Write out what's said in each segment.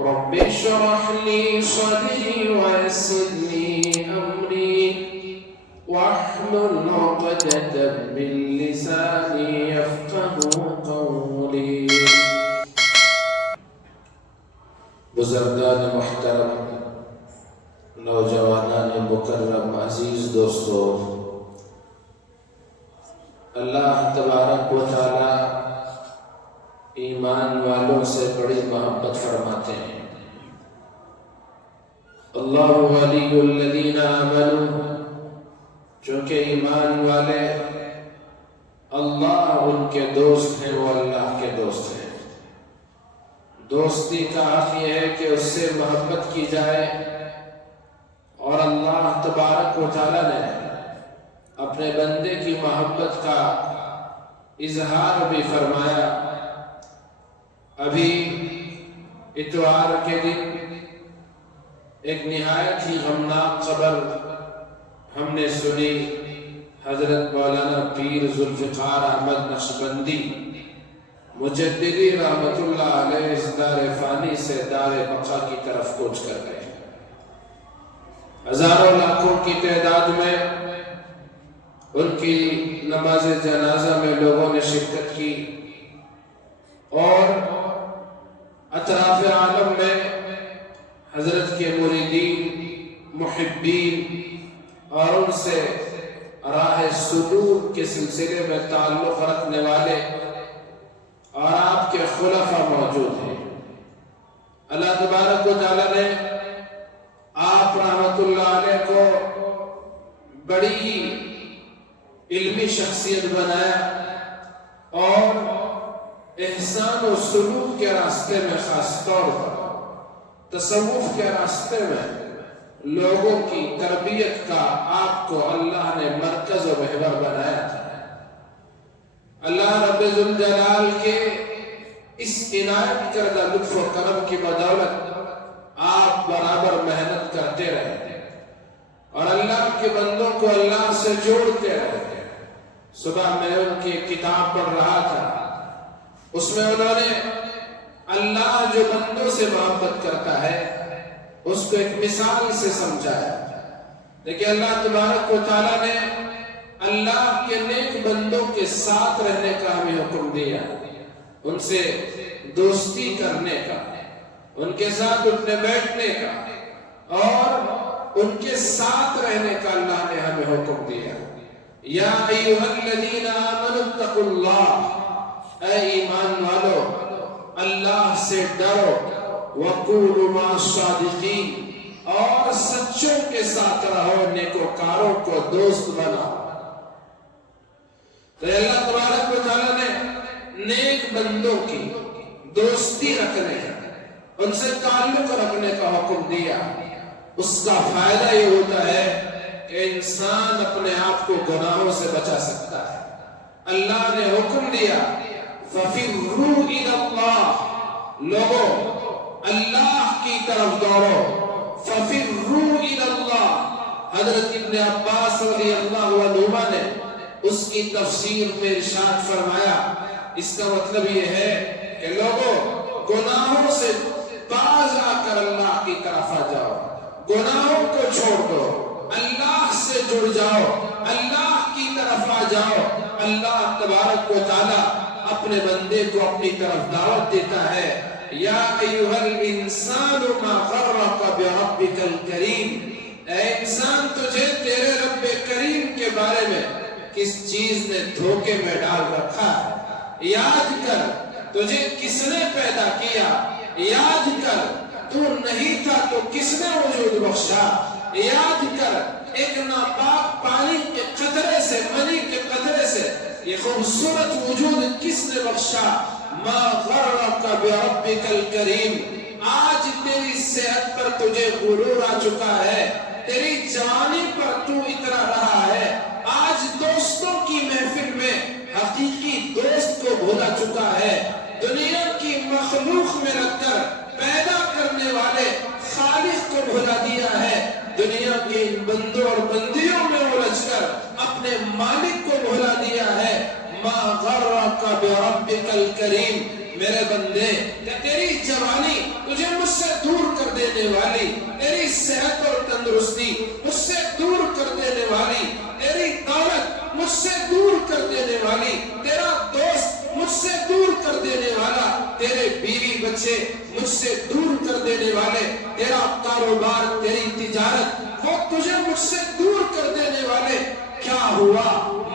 رب اشرح لي صدري ويسر لي أمري واحلل عقدة من لساني يفقهوا قولي. بزرگان محترم، نوجوانان مکرم، عزیز دوستو، اللہ تبارک و تعالی ایمان والوں سے بڑی محبت فرماتے ہیں۔ اللہ ولی الذین آمنوا، چونکہ ایمان والے اللہ ان کے دوست ہیں، وہ اللہ کے دوست ہیں۔ دوستی کا حق یہ ہے کہ اس سے محبت کی جائے، اور اللہ تبارک و تعالی نے اپنے بندے کی محبت کا اظہار بھی فرمایا۔ ابھی اتوار کے دن ایک نہایت ہی غمناک خبر ہم نے سنی۔ حضرت مولانا پیر ذوالفقار احمد نقشبندی مجددی رحمت اللہ علیہ اس دار فانی سے دار بقا کی طرف کوچ کر گئے۔ ہزاروں لاکھوں کی تعداد میں ان کی نماز جنازہ میں لوگوں نے شرکت کی، اور اطراف عالم میں حضرت کے مریدین، محبین اور ان سے راہ سلوک کے سلسلے میں تعلق رکھنے والے اور آپ کے خلفاء موجود ہیں۔ اللہ تبارک و تعالی نے آپ رحمت اللہ علیہ کو بڑی ہی علمی شخصیت بنایا، اور احسان و سلوک کے راستے میں، خاص طور پر تصوف کے راستے میں لوگوں کی تربیت کا آپ کو اللہ نے مرکز و محور بنایا تھا۔ اللہ رب ذوالجلال کے اس عنایت کردہ لطف و کرم کی بدولت آپ برابر محنت کرتے رہے اور اللہ کے بندوں کو اللہ سے جوڑتے رہے۔ صبح میں ان کی کتاب پڑھ رہا تھا، اس میں انہوں نے اللہ جو بندوں سے محبت کرتا ہے اس کو ایک مثال سے سمجھایا۔ لیکن اللہ تبارک و تعالیٰ نے اللہ کے نیک بندوں کے ساتھ رہنے کا ہمیں حکم دیا، ان سے دوستی کرنے کا، ان کے ساتھ اٹھنے بیٹھنے کا اور ان کے ساتھ رہنے کا اللہ نے ہمیں حکم دیا۔ یا ایھا الذین آمنوا اتقوا اللہ، اے ایمان والو اللہ سے ڈرو، وَقُولُوا مَعَ الصَّادِقِينَ، اور سچوں کے ساتھ رہو، نیکوکاروں کو دوست بناؤ۔ تو اللہ تبارک و تعالیٰ نے نیک بندوں کی دوستی رکھنے، ان سے تعلق رکھنے کا حکم دیا۔ اس کا فائدہ یہ ہوتا ہے کہ انسان اپنے آپ کو گناہوں سے بچا سکتا ہے۔ اللہ نے حکم دیا فَفِرُّوا إِلَى اللَّهِ، لوگوں اللہ کی طرف دوڑو۔ فَفِرُّوا إِلَى اللَّهِ، حضرت ابن عباس رضی اللہ عنہما نے اس کی تفسیر میں ارشاد فرمایا، اس کا مطلب یہ ہے کہ لوگوں گناہوں سے باز آ کر اللہ کی طرف آ جاؤ، گناہوں کو چھوڑ دو، اللہ سے جڑ جاؤ، اللہ کی طرف آ جاؤ۔ اللہ تبارک و تعالی اپنے بندے کو اپنی طرف دعوت دیتا ہے۔ یا ایھا الانسان ما غرک بربک الکریم، اے انسان تجھے تیرے رب کریم کے بارے میں کس چیز نے دھوکے میں ڈال رکھا ہے؟ یاد کر تجھے کس نے پیدا کیا، یاد کر تو نہیں تھا تو کس نے وجود بخشا، یاد کر ایک ناپاک پانی کے قطرے سے، منی کے قطرے سے یہ خوبصورت وجود کس نے بخشا۔ ما غرک بربک الکریم، آج تیری صحت پر تجھے غرور آ چکا ہے، تیری جوانی پر تو اترا رہا ہے، آج دوستوں کی محفل میں حقیقی دوست کو بھولا چکا ہے، دنیا کی مخلوق میں رکھ کر پیدا کرنے والے خالق کو بھولا دیا ہے، دنیا کے ان بندوں اور بندیوں میں الجھ کر اپنے مالک کو بھولا دیا ہے۔ ما غرک بربک الکریم، میرے بندے کہ تیری جوانی تجھے مجھ سے دینے والی، تیری صحت اور تندرستی مجھ سے دور کر دینے والی، تیری دولت مجھ سے دور کر دینے والی، تیرا دوست مجھ سے دور کر دینے والا، تیرے بیوی بچے مجھ سے دور کر دینے والے، تیرا کاروبار، تیری تجارت وہ تجھے مجھ سے دور کر دینے والے، کیا ہوا؟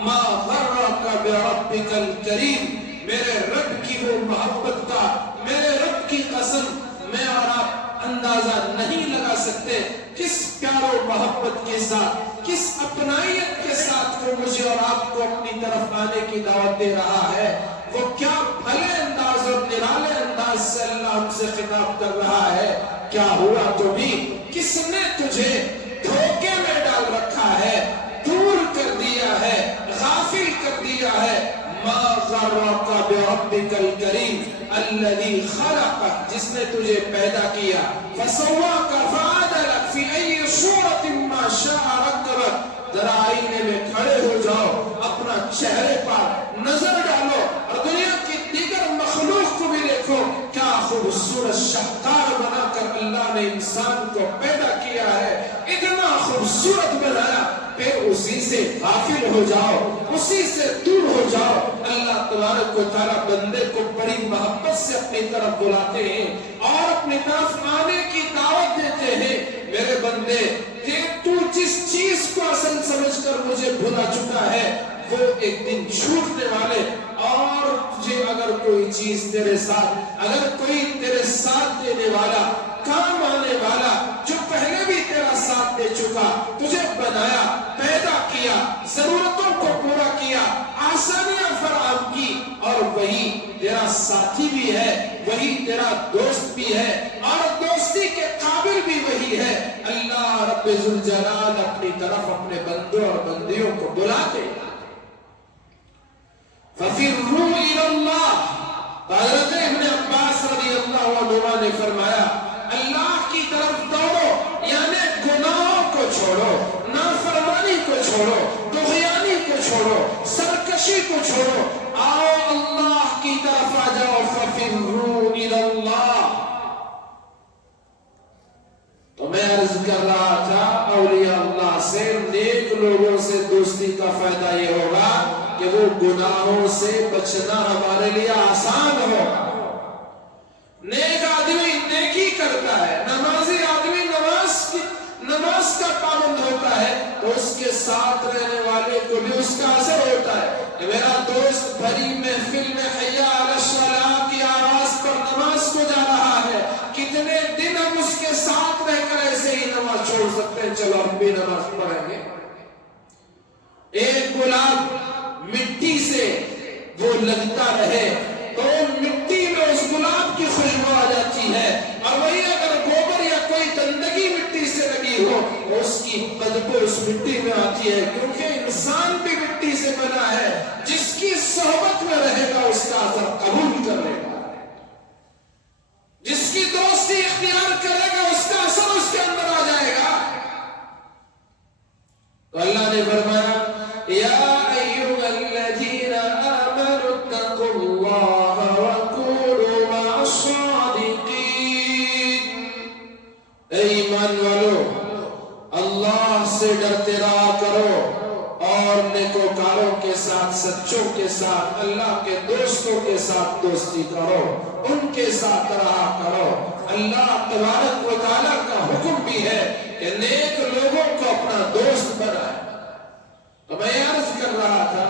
ما غرک بربک الکریم، میرے رب کی وہ محبت کا، میرے رب کی قسم، میں اور آپ اندازہ نہیں لگا سکتے کس پیار و محبت کے ساتھ، کس اپنائیت کے ساتھ وہ مجھے اور آپ کو اپنی طرف آنے کی دعوت دے رہا ہے۔ وہ کیا بھلے انداز اور نرالے انداز سے اللہ ہم سے خطاب کر رہا ہے۔ کیا ہوا تو بھی؟ کس نے تجھے دھوکے میں ڈال رکھا ہے، دور کر دیا ہے، غافل کر دیا ہے؟ ما غرک بربک الکریم الذی خلقک، جس نے تجھے پیدا کیا، فسواک فعدلک فی ای صورت ما شاء رکبک، ذرا آئینے میں کھڑے ہو جاؤ، اپنا چہرے پر نظر ڈالو اور دنیا کی دیگر مخلوق کو بھی دیکھو، کیا خوبصورت شاہکار بنا کر اللہ نے انسان کو پیدا کیا ہے، اتنا خوبصورت بنایا، پھر اسی سے غافل ہو جاؤ، اسی سے دور ہو جاؤ۔ اللہ تبارک و تعالیٰ بندے کو بڑی محبت سے اپنی طرف بلاتے ہیں اور اپنی طرف آنے کی دعوت دیتے ہیں۔ میرے بندے، کہ تو جس چیز کو اصل سمجھ کر مجھے بھلا چکا ہے وہ ایک دن چھوٹنے والے، اور تجھے اگر کوئی چیز تیرے ساتھ، اگر کوئی تیرے ساتھ دینے والا، کام آنے والا، جو پہلے بھی تیرا ساتھ دے چکا، تجھے بنایا، پیدا کیا، ضرورتوں کو پورا کیا، آسانیاں فراہم کی، اور وہی تیرا ساتھی بھی ہے، وہی تیرا دوست بھی ہے، اور دوستی کے قابل بھی وہی ہے۔ اللہ رب ذوالجلال اپنی طرف اپنے بندوں اور بندیوں کو بلاتے ہیں۔ فَفِرُّوا إِلَى اللَّهِ، حضرت ابن عباس رضی اللہ عنہ نے فرمایا، اللہ کی طرف دوڑو، یعنی گناہوں کو چھوڑو، نافرمانی کو چھوڑو، طغیانی کو چھوڑو، سرکشی کو چھوڑو، آؤ اللہ کی طرف آ جاؤ۔ فَفِرُّوا إِلَى اللَّهِ۔ تو میں عرض کر رہا تھا، اولیاء اللہ سے، نیک لوگوں سے دوستی کا فائدہ یہ ہوگا کہ وہ گناہوں سے بچنا ہمارے لیے آسان ہو۔ نیک آدمی نیکی کرتا ہے، نمازی آدمی نماز کا پابند ہوتا ہے، تو اس کے ساتھ رہنے والے کو بھی اس کا اثر ہوتا ہے کہ میرا دوست بھری محفل میں حی علی الصلاۃ کی آواز پر نماز کو جا رہا ہے، کتنے دن ہم اس کے ساتھ رہ کر ایسے ہی نماز چھوڑ سکتے ہیں؟ چلو ہم بھی نماز پڑھیں گے۔ ایک گلاب مٹی سے وہ لگتا رہے تو مٹی میں اس گلاب کی خوشبو آ جاتی ہے، اور وہی اگر گوبر یا کوئی گندگی مٹی سے لگی ہو اس کی بدبو اس مٹی میں آتی ہے، کیونکہ انسان بھی مٹی سے بنا ہے، جس کی صحبت میں رہے گا اس کا اثر قبول کر لے گا، جس کی دوستی اختیار کرے گا اس کا اثر اس کے اندر آ جائے گا۔ تو اللہ نے فرمایا، یا ایھا الذین آمنوا اتقوا اللہ وکونوا مع الصادقین، اے ایمان والو، اللہ سے ڈرتے رہا کرو اور نیکوکاروں کے ساتھ، سچوں کے ساتھ، اللہ کے دوستوں کے ساتھ دوستی کرو، ان کے ساتھ رہا کرو۔ اللہ تبارک و تعالیٰ کا حکم بھی ہے کہ نیک لوگوں کو اپنا دوست بنائے۔ تو میں عرض کر رہا تھا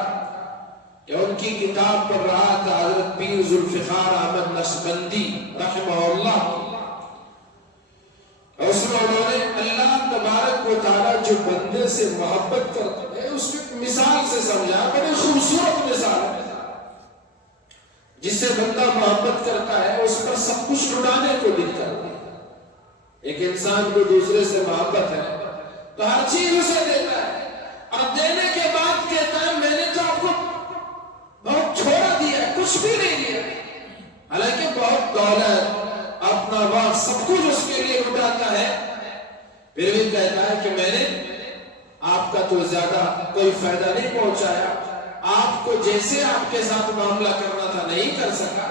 کہ ان کی کتاب پڑھ رہا تھا حضرت پیر ذوالفقار احمد نقشبندی رحمہ اللہ کی، اس میں انہوں نے اللہ تبارک و تعالیٰ جو بندے سے محبت کرتا ہے اس کو مثال سے سمجھا، بڑی خوبصورت مثال ہے۔ جس سے بندہ محبت کرتا ہے اس پر سب کچھ لٹانے کو دل کرتا ہے۔ ایک انسان کو دوسرے سے محبت ہے تو ہر چیز اسے دیتا ہے، اور دینے کے بعد کہتا ہے میں نے تو آپ کو بہت چھوڑا دیا ہے، کچھ بھی نہیں دیا، حالانکہ بہت دولت، اپنا وقت، سب کچھ اس کے لیے لٹاتا ہے، پھر بھی کہتا ہے کہ میں نے آپ کا تو زیادہ کوئی فائدہ نہیں پہنچایا، آپ کو جیسے آپ کے ساتھ معاملہ کرنا تھا نہیں کر سکا۔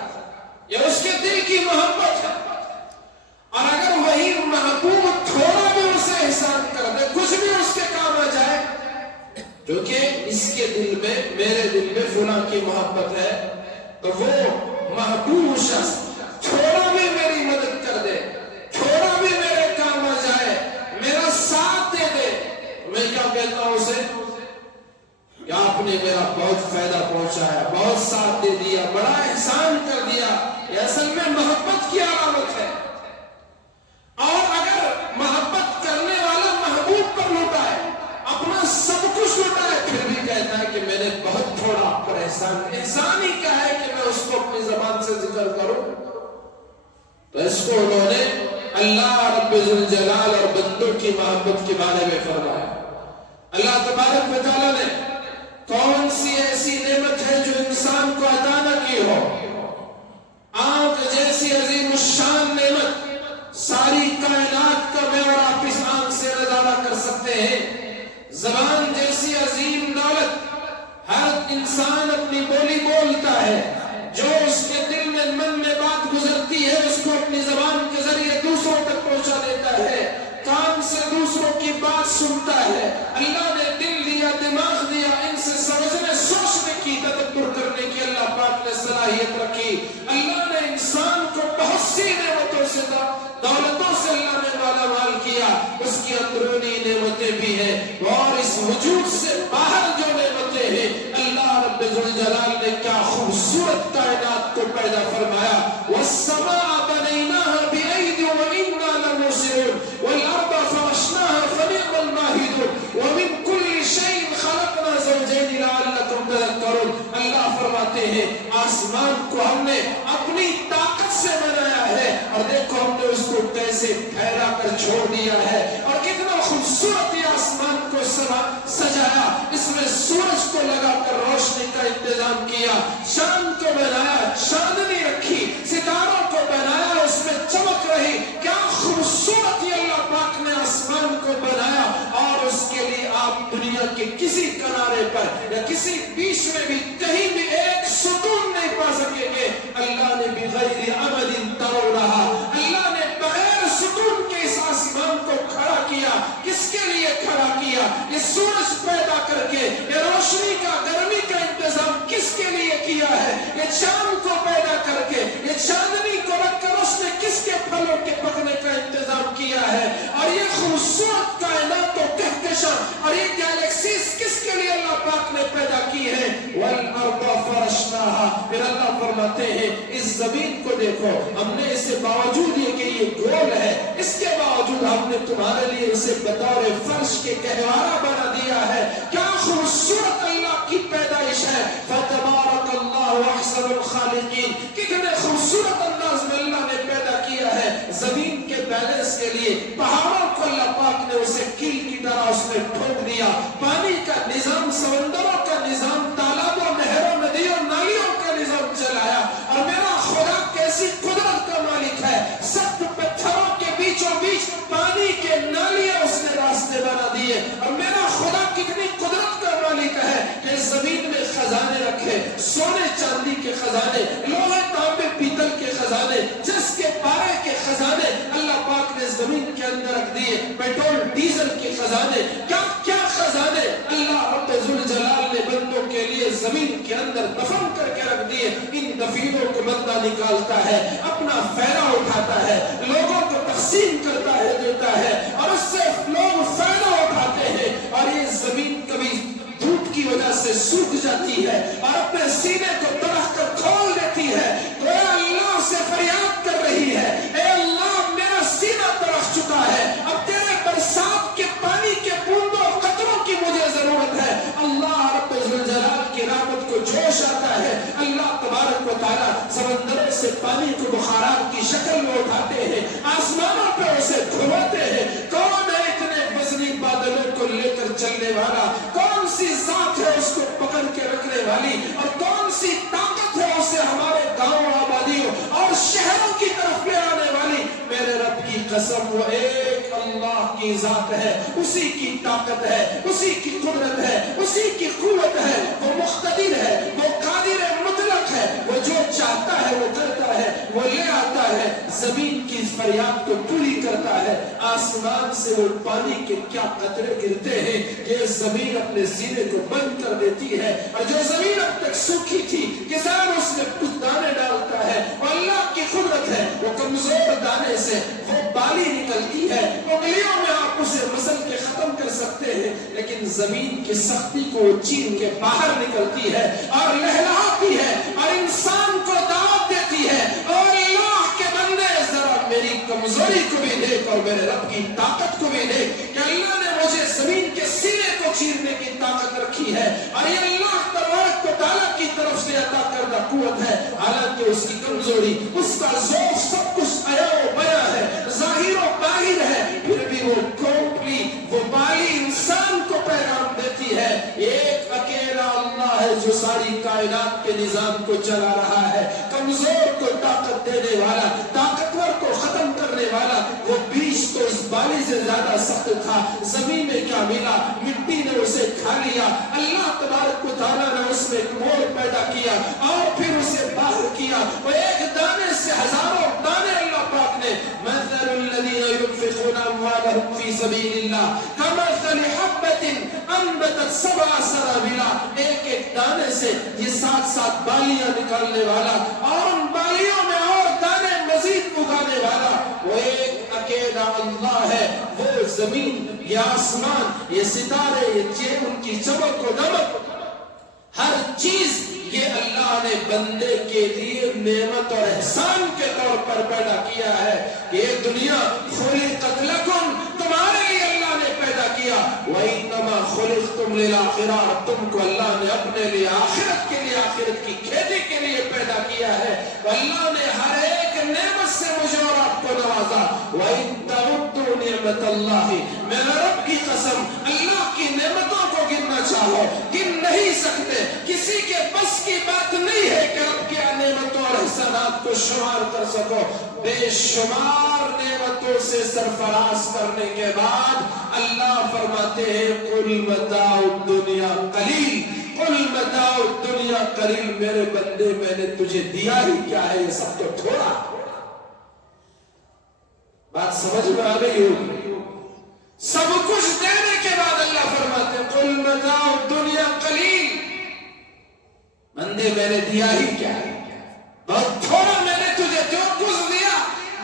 یہ اس کے دل کی محبت ہے، اور اگر وہی محبت کے دل میں میرے دل میں فلاں کی محبت ہے تو وہ محبوب شخص تھوڑا بھی میری مدد کر دے، تھوڑا بھی میرے کام آ جائے، میرا ساتھ دے دے، میں کیا کہتا ہوں اسے کہ آپ نے میرا بہت فائدہ پہنچایا، بہت ساتھ دے دیا، بڑا احسان کر دیا۔ یہ اصل میں محبت کی علامت ہے۔ اور اگر محبت کرنے والا محبوب پر لٹائے، اپنا سب کچھ لٹائے، پھر بھی کہتا ہے کہ میں نے بہت تھوڑا آپ پر احسان ہی کیا ہے کہ میں اس کو اپنی زبان سے ذکر کروں، تو اس کو انہوں نے اللہ رب ذوالجلال اور بندوں کی محبت کے بارے میں فرمایا۔ اللہ تبارک و تعالیٰ نے کون سی ایسی نعمت ہے جو انسان کو عطا نہ کی ہو؟ آنکھ جیسی عظیم الشان نعمت، ساری کائنات کا میں اور آپ اس آنکھ سے نظارہ کر سکتے ہیں۔ زبان جیسی عظیم دولت، ہر انسان اپنی بولی بولتا ہے، جو اس کے دل میں من میں بات گزرتی ہے اس کو اپنی زبان کے ذریعے دوسروں تک پہنچا دیتا ہے، کان سے دوسروں کی بات سنتا ہے۔ اللہ نے دل دیا، دماغ دیا، ان سے سمجھنے سوچنے کی تدبر کرنے کی اللہ پاک نے صلاحیت رکھی۔ اللہ نے انسان کو بہت سی نعمتوں سے، دولتوں سے اللہ نے مالا مال کیا، اس کی اندرونی نعمتیں بھی ہیں، اور اس وجود سے باہر جو نعمتیں ہیں اللہ رب ذوالجلال نے کیا خوبصورت کائنات کو پیدا فرمایا۔ والسماء بنيناها بأيد وإنا لموسعون والأرض فرشناها فنعم الماهدون ومن كل شيء خلقنا زوجين لعلكم تذكرون۔ اللہ فرماتے ہیں آسمان کو ہم نے اپنی طاقت سے بنایا ہے، اور دیکھو ہم نے اس کو کیسے پھیلا کر چھوڑ دیا ہے، اور کتنا خوبصورت یہ آسمان کو سجایا، اس میں سورج کو لگا کر روشنی کا انتظام کیا، چاند کو بنایا، چاندنی رکھی، ستاروں کو بنایا، اس میں چمک رہی۔ کیا خوبصورت یہ اللہ پاک نے آسمان کو بنایا، اور اس کے لیے آپ دنیا کے کسی کنارے پر یا کسی بیچ میں بھی کہیں بھی ایک ستون نہیں پا سکیں گے۔ اللہ نے بغیر عمد ترونہا، اللہ نے بغیر ستون کے اس آسمان کو کھڑا کیا۔ کس کے لیے کھڑا کیا؟ یہ سورج پیدا کر کے، یہ روشنی کا، گرمی کا انتظام کس کے لیے کیا ہے؟ یہ چاند کو پیدا کر کے، یہ چاندنی کو رکھ کر اس نے کس کے پھلوں کے پکنے کا انتظام کیا ہے؟ اور یہ خوبصورت کائنات و کہکشاں اور یہ گیلیکسیز کس کے لیے اللہ پاک نے پیدا کی ہے؟ والارض فرشناہا، پھر اللہ فرماتے ہیں اس زمین کو دیکھو، ہم نے اس سے باوجود یہ کہ یہ گول ہے، اس کے باوجود ہم نے تمہارے لیے اسے بطور فرش کے گہوارہ بنا دیا ہے۔ کیا خوبصورت اللہ کی پیدائش ہے۔ فتبارک اللہ احسن الخالقین، کتنے خوبصورت انداز میں اللہ نے پیدا کیا ہے۔ زمین کے بیلنس کے لیے پہاڑوں کو اللہ پاک نے اسے کیل کی طرح اس نے ٹھوک دیا، پانی کا نظام، سمندروں کا نظام، تالابوں، نہروں، ندیوں، نالیوں کا نظام چلایا۔ اور میرا خدا کیسی قدرت کا مالک ہے، سخت پتھروں کے بیچوں بیچ پانی کے نالیاں اس نے راستے بنا دیے۔ اور میرا خدا کتنی قدرت کا مالک ہے کہ زمین میں خزانے رکھے، سونے چاندی کے خزانے، لوہے تانبے پیتل کے خزانے، جس کے پارے کے خزانے اللہ پاک نے زمین کے اندر رکھ دیے، پیٹرول ڈیزل کے خزانے، کیا کیا خزانے اللہ رب ذوالجلال نے بندوں کے لیے زمین کے اندر دفن کر کے رکھ دیے۔ ان دفینوں کو بندہ نکالتا ہے، اپنا فائدہ اٹھاتا ہے، لوگوں کو تقسیم کرتا ہے، دیتا ہے، اور اس سے لوگ فائدہ اٹھاتے ہیں۔ اور یہ زمین کبھی دھوپ کی وجہ سے سوکھ جاتی ہے اور اپنے سینے کو ترخ کر کھول دیتی ہے، تو اے اللہ سے فریاد کر رہی ہے، اے اللہ میرا سینہ ترخ چکا ہے، اب تیرے برسات کے پانی کے بوندوں قطروں کی مجھے ضرورت ہے۔ اللہ رب ذوالجلال کی رحمت کو جوش آتا ہے، اللہ تبارک و تعالیٰ سمندروں سے پانی کو بخارات کی شکل میں اٹھاتے ہیں، آسمانوں پہ اسے دھواتے ہیں۔ کون ہے اتنے وزنی بادلوں کو لے کر چلنے والا؟ کون سی ذات ہے اس کو پکڑ کے رکھنے والی؟ اور کون سی طاقت ہے اسے ہمارے گاؤں، آبادیوں اور شہروں کی طرف لے آنے والی؟ میرے رب کی قسم، وہ ایک اللہ کی ذات ہے، اسی کی طاقت ہے، اسی کی قدرت ہے، اسی کی قوت ہے، وہ مقتدر ہے، وہ قادر مطلق خالق ہے، وہ جو چاہتا ہے وہ کرتا ہے، وہ لے آتا ہے، زمین کی فریاد کو پوری کرتا ہے، آسمان سے وہ پانی کے کیا قطرے گرتے ہیں یہ زمین اپنے سینے کو بند کر دیتی ہے، اور جو زمین اب تک سوکھی تھی کسان اس میں کچھ دانے ڈالتا ہے، اور اللہ کی قدرت ہے وہ کمزور دانے سے وہ بالی نکلتی ہے، انگلیوں میں آپ اسے مسل کے ختم کر سکتے ہیں، لیکن زمین کی سختی کو چین کے باہر نکلتی ہے اور لہلاتی ہے اور انسان کو دعوت دیتی ہے، اور اللہ کے بندے ذرا میری کمزوری کو بھی دیکھ اور میرے رب کی طاقت کو بھی دیکھ کہ اللہ نے مجھے زمین کے سینے کو چیرنے کی طاقت رکھی ہے، اور یہ اللہ تبارک و تعالیٰ کی طرف سے عطا کردہ قوت ہے، حالانکہ اس کی کمزوری، اس کا ضعف سب کچھ عیا و بیاں ہے، ظاہر و باہر ہے، پھر بھی وہ کھوپڑی وہ بالی انسان کو پیغام دیتی ہے، ایک اکیلا اللہ ہے جو ساری کائنات کے نظام کو چلا رہا ہے، کمزور کو طاقت دینے والا، طاقتور کو ختم کرنے والا، وہ بیج تو اس بالی سے زیادہ سخت تھا، زمین میں کیا ملا، مٹی نے اسے کھا لیا، اللہ تبارک و تعالیٰ نے اس میں ایک موڑ پیدا کیا اور پھر اسے باہر کیا، وہ ایک دانے سے ہزاروں دانے اللہ پاک نے، مثل الذین ينفقون اموالهم فی سبیل اللہ کمثل حبۃ انبتت سبع سنابل، ایک ایک دانے سے یہ 7 بالیاں نکالنے والا اور ان بالیوں میں اور دانے مزید اگانے والا وہ ایک اکیلا اللہ ہے، وہ زمین، یہ آسمان، یہ ستارے، یہ ان کی چمک و دمک، ہر چیز یہ اللہ نے بندے کے لیے نعمت اور احسان کے طور پر پیدا کیا ہے کہ یہ دنیا خلقت لکم، تمہارے لیے اللہ نے پیدا کیا، وَإِنَّمَا خُلِقْتُمْ لِلْآخِرَةِ، تم کو اللہ نے اپنے لیے آخرت کے لیے، آخرت کی کھیتی کے لیے پیدا کیا ہے، اللہ نے ہر ایک نعمت سے مجھے اور آپ کو نوازا، وَإِن تَعُدُّوا نِعْمَةَ اللَّهِ، میرے رب کی قسم اللہ کی نعمتوں کو گننا چاہو گن نہیں سکتے، کسی کے بس کی بات نہیں ہے کہ رب کی نعمتوں اور احسانات کو شمار کر سکو، بے شمار نعمتوں سے سرفراز کرنے کے بعد اللہ فرماتے ہیں قُلْ مَتَاعُ الدُّنْيَا قَلِيلٌ، قُلْ مَتَاعُ الدُّنْيَا قَلِيلٌ، میرے بندے میں نے تجھے دیا ہی کیا ہے، یہ سب تو تھوڑا، بات سمجھ میں آ گئی ہوگی، سب کچھ دینے کے بعد اللہ فرماتے ہیں قُلْ مَتَاعُ الدُّنْيَا قَلِيلٌ، بندے میں نے دیا ہی کیا ہے، بہت تھوڑا میں نے تجھے جو کچھ دیا،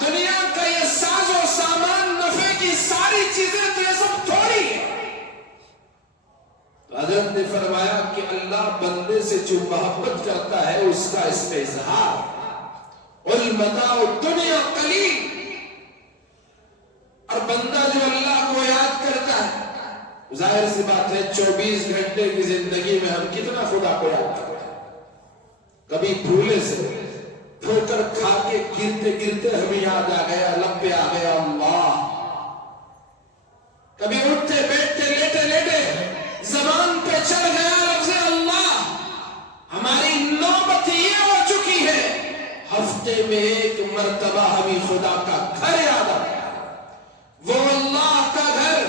دنیا کا یہ ساز و سامان، نفع کی ساری چیزیں تو یہ سب تھوڑی ہے، حضرت نے فرمایا کہ اللہ بندے سے جو محبت کرتا ہے اس کا اس میں اظہار، قُلْ مَتَاعُ الدُّنْيَا قَلِيلٌ، اور بندہ جو اللہ کو یاد کرتا ہے، ظاہر سی بات ہے 24 گھنٹے کی زندگی میں ہم کتنا خدا کو یاد کرتے ہیں، کبھی بھولے سے ٹھوکر کھا کے گرتے گرتے ہمیں یاد آ گیا، لب پہ آ گیا اللہ، کبھی اٹھتے بیٹھتے لیٹے لیٹے زبان پہ چڑھ گیا لفظ اللہ، ہماری نوبت یہ ہو چکی ہے ہفتے میں ایک مرتبہ ہمیں خدا کا گھر یاد آتا ہے، وہ اللہ کا گھر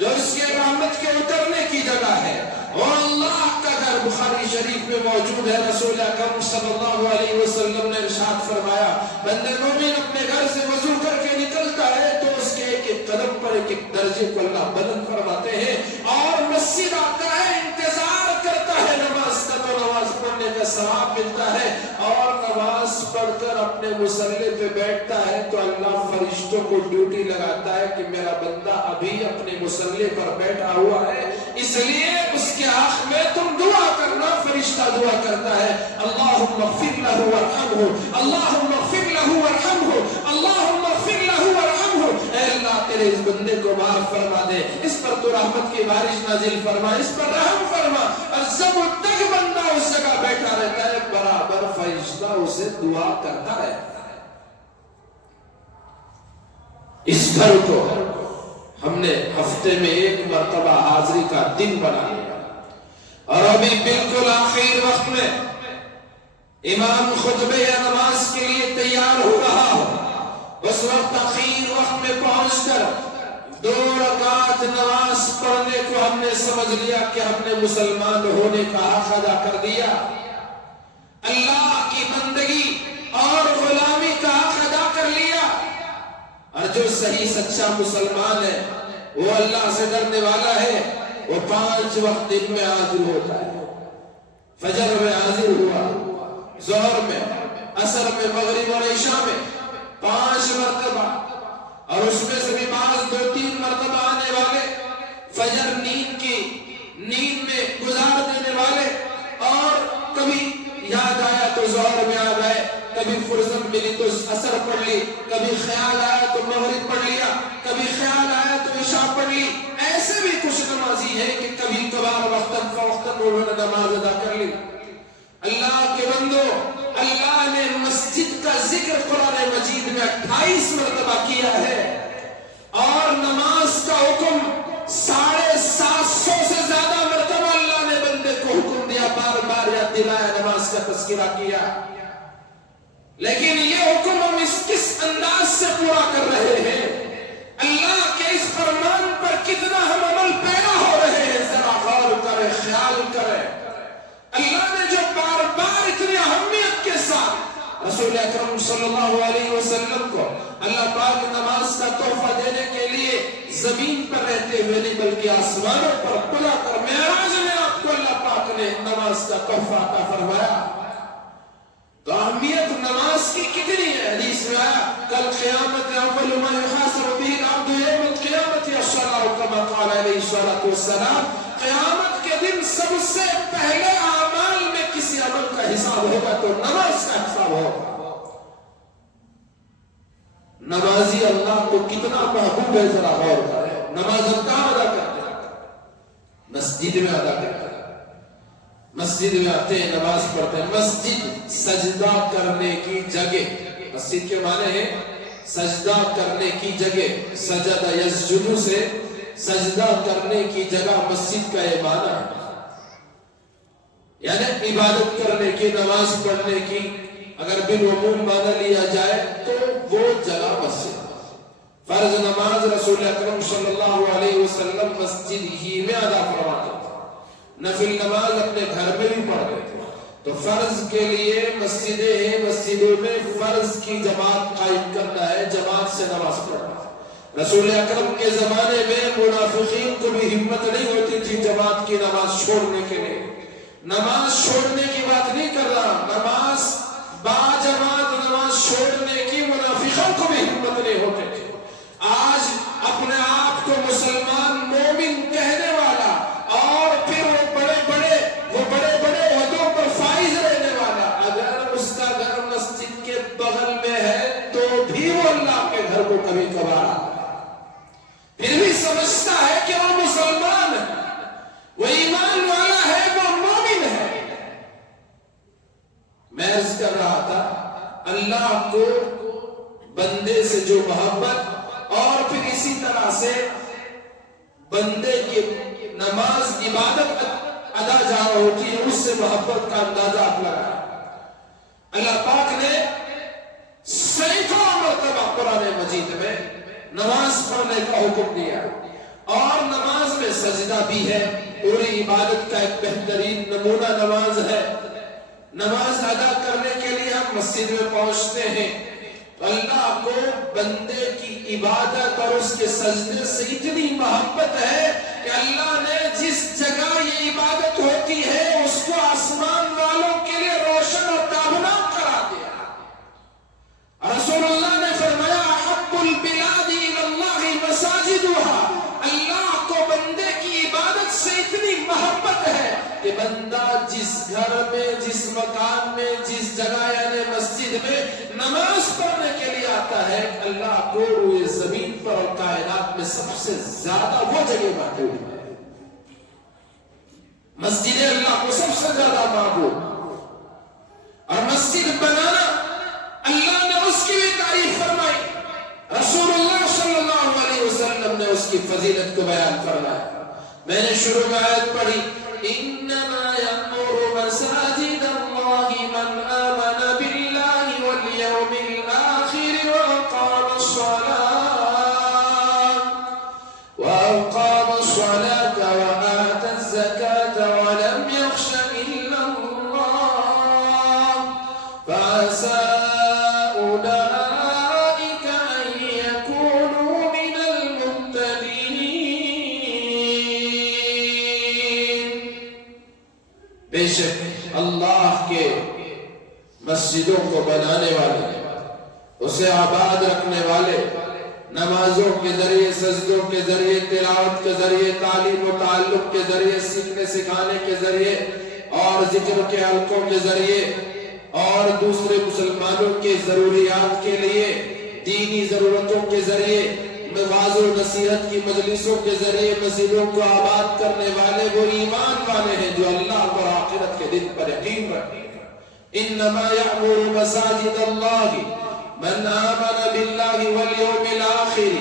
جو اس کے رحمت کے اترنے کی جگہ ہے، وہ اللہ کا گھر بخاری شریف میں موجود ہے، رسول اکرم صلی اللہ علیہ وسلم نے ارشاد فرمایا بندے مومن اپنے گھر سے وضو کر کے نکلتا ہے تو اس کے ایک ایک قدم پر ایک ایک درجے کو اللہ بلند فرماتے ہیں، اور مسجد آتا ہے انتظار کرتا ہے نماز کا تو نماز پڑھنے کا ثواب ملتا ہے، اور نماز پڑھ کر اپنے مصلی پہ بیٹھتا ہے تو اللہ فرشتوں کو ڈیوٹی لگاتا ہے کہ میرا بندہ ابھی اپنے مصلی پر بیٹھا ہوا ہے، اس لیے اس کے حق میں تم دعا کرنا، فرشتہ دعا کرتا ہے اللہم اغفر لہ وارحمہ، اللہم اغفر لہ وارحمہ، اللہم اغفر لہ وارحمہ، اے اللہ تیرے اس بندے کو معاف فرما دے، اس پر تو رحمت کی بارش نازل فرما، اس پر رحم فرما، اور جب تک بندہ اس جگہ بیٹھا رہتا ہے برابر فرشتہ اسے دعا کرتا ہے، اس گھر کو ہم نے ہفتے میں ایک مرتبہ حاضری کا دن بنا لیا، اور ابھی بالکل آخر وقت میں امام خطبہ یا نماز کے لیے تیار ہو رہا ہو، اس وقت آخر وقت میں پہنچ کر 2 رکعت نماز پڑھنے کو ہم نے سمجھ لیا کہ ہم نے مسلمان ہونے کا حق ادا کر دیا، اللہ کی بندگی اور غلامی کا حق ادا کر لیا. اور جو صحیح سچا مسلمان ہے وہ اللہ سے ڈرنے والا ہے، وہ 5 وقت دن میں حاضر ہوتا ہے. فجر میں حاضر ہوا، ظہر میں، عصر میں، مغرب اور عشاء میں 5 مرتبہ، اور اس میں سے بھی بعض 2-3 مرتبہ آنے والے، فجر نیند میں گزار دینے والے، اور کبھی یاد آیا تو ظہر میں آ گئے، کبھی فرصت ملی تو عصر پڑھ لی، کبھی خیال آیا تو مغرب پڑھ لیا، کبھی خیال آیا تو عشاء پڑھ لی. ایسے بھی کچھ نمازی ہیں کہ کبھی کبھار وقتاً فوقتاً انہوں نے نماز ادا کر لی. اللہ کے بندو، اللہ نے مسجد کا ذکر قرآن مجید میں 28 مرتبہ کیا ہے، اور نماز کا حکم 750 سے زیادہ مرتبہ اللہ نے بندے کو حکم دیا، بار بار یاد دلایا، نماز کا تذکرہ کیا. لیکن یہ حکم ہم کس انداز سے پورا کر رہے ہیں؟ اللہ کے اس فرمان پر کتنا ہم عمل پیرا ہو رہے ہیں؟ ذرا غور کریں، خیال کریں. اللہ نے جو بار بار اتنی اہمیت کے ساتھ رسول اکرم صلی اللہ علیہ وسلم کو اللہ پاک نماز کا تحفہ دینے کے لیے زمین پر رہتے ہوئے نہیں بلکہ آسمانوں پر بلا کر معراج میں آپ کو اللہ پاک نے نماز کا تحفہ عطا فرمایا. تو اہمیت نماز کی کتنی ہے؟ حدیث میں آیا کل قیامت اول ما یحاسب به العبد یوم القیامت الصلاۃ کما قال علیہ الصلوۃ والسلام. قیامت کے دن سب سے پہلے اعمال میں کسی عمل کا حساب ہوگا تو نماز کا حساب ہوگا. نمازی اللہ کو کتنا محبوب ہے، ذرا غور کریں. نماز ہم کہاں ادا کرتے ہیں؟ مسجد میں ادا کرتے ہیں. مسجد میں آتے ہیں، نماز پڑھتے ہیں. مسجد سجدہ کرنے کی جگہ. مسجد کے معنی ہے سجدہ کرنے کی جگہ. سجدہ یسجد سے سجدہ کرنے کی جگہ مسجد کا یہ معنی ہے، یعنی عبادت کرنے کی، نماز پڑھنے کی. اگر بالعموم معنی لیا جائے تو وہ جگہ مسجد. فرض نماز رسول اکرم صلی اللہ علیہ وسلم مسجد ہی میں ادا فرماتے تھے، نفل نماز اپنے گھر میں بھی پڑھتے تھے. تو فرض کے لیے مسجدیں ہیں، مسجدوں میں فرض کی جماعت قائم کرنا ہے، جماعت سے نماز پڑھنا ہے. رسول اکرم کے زمانے میں منافقین کو بھی ہمت نہیں ہوتی تھی جماعت کی نماز چھوڑنے کے لیے. نماز چھوڑنے کی بات نہیں کر رہا، نماز با جماعت نماز چھوڑنے کی منافقوں کو بھی ہمت نہیں ہوتی تھی. آج اپنے آپ کو مسلمان مومن کہنے والا اور پھر وہ بڑے بڑے عہدوں پر فائز رہنے والا، اگر اس کا گھر مسجد کے بغل میں ہے تو بھی وہ اللہ کے گھر کو کبھی کبھار آتا ہے، پھر بھی سمجھتا ہے کہ وہ مسلمان ہے، وہ ایمان والا ہے، وہ مومن ہے. میں عرض کر رہا تھا اللہ کو بندے سے جو محبت، اور پھر اسی طرح سے بندے کی نماز عبادت ادا جہاں ہوتی ہے اس سے محبت کا اندازہ آپ لگائیں. اللہ پاک نے سینکڑوں مرتبہ قرآن مجید میں نماز پڑھنے کا حکم دیا، اور نماز میں سجدہ بھی ہے. پوری عبادت کا ایک بہترین نمونہ نماز ہے. نماز ادا کرنے کے لیے ہم مسجد میں پہنچتے ہیں. اللہ کو بندے کی عبادت اور اس کے سجدے سے اتنی محبت ہے کہ اللہ نے جس جگہ یہ عبادت ہوتی ہے اس کو آسمان والوں کے لیے روشن اور تابناک کرا دیا. رسول اللہ نے فرمایا احب البلاد الی اللہ مساجدها. اللہ کو بندے کی عبادت سے اتنی محبت ہے کہ بندہ جس گھر میں، جس مکان میں، جس جگہ یعنی مسجد میں نماز پڑھنے کے لیے آتا ہے، اللہ کو روئے زمین پر اور کائنات میں سب سے زیادہ وہ جگہ محبوب ہے. مسجد اللہ کو سب سے زیادہ محبوب، اور مسجد بنانا اللہ نے اس کی بھی تعریف فرمائی. رسول اللہ صلی اللہ علیہ وسلم نے اس کی فضیلت کو بیان فرمایا. میں نے شروع میں آیت پڑھی انما یأمر مساجد اللہ من آمن باللہ والیوم الآخر وأقام الصلاة وآتى الزكاة ولم يخش إلا الله بے شک اللہ کے مسجدوں کو بنانے والے، اسے آباد رکھنے والے، نمازوں کے ذریعے، سجدوں کے ذریعے، تلاوت کے ذریعے، تعلیم و تعلق کے ذریعے، سیکھنے سکھانے کے ذریعے اور ذکر کے حلقوں کے ذریعے اور دوسرے مسلمانوں کے ضروریات کے لیے، دینی ضرورتوں کے ذریعے، واعظ و نصیحت کی مجلسوں کے ذریعے مسجدوں کو آباد کرنے والے وہ ایمان والے ہیں جو اللہ اور آخرت کے دن پر یقین رکھتے ہیں۔ انما یعمر مساجد اللہ من آمن باللہ والیوم الآخر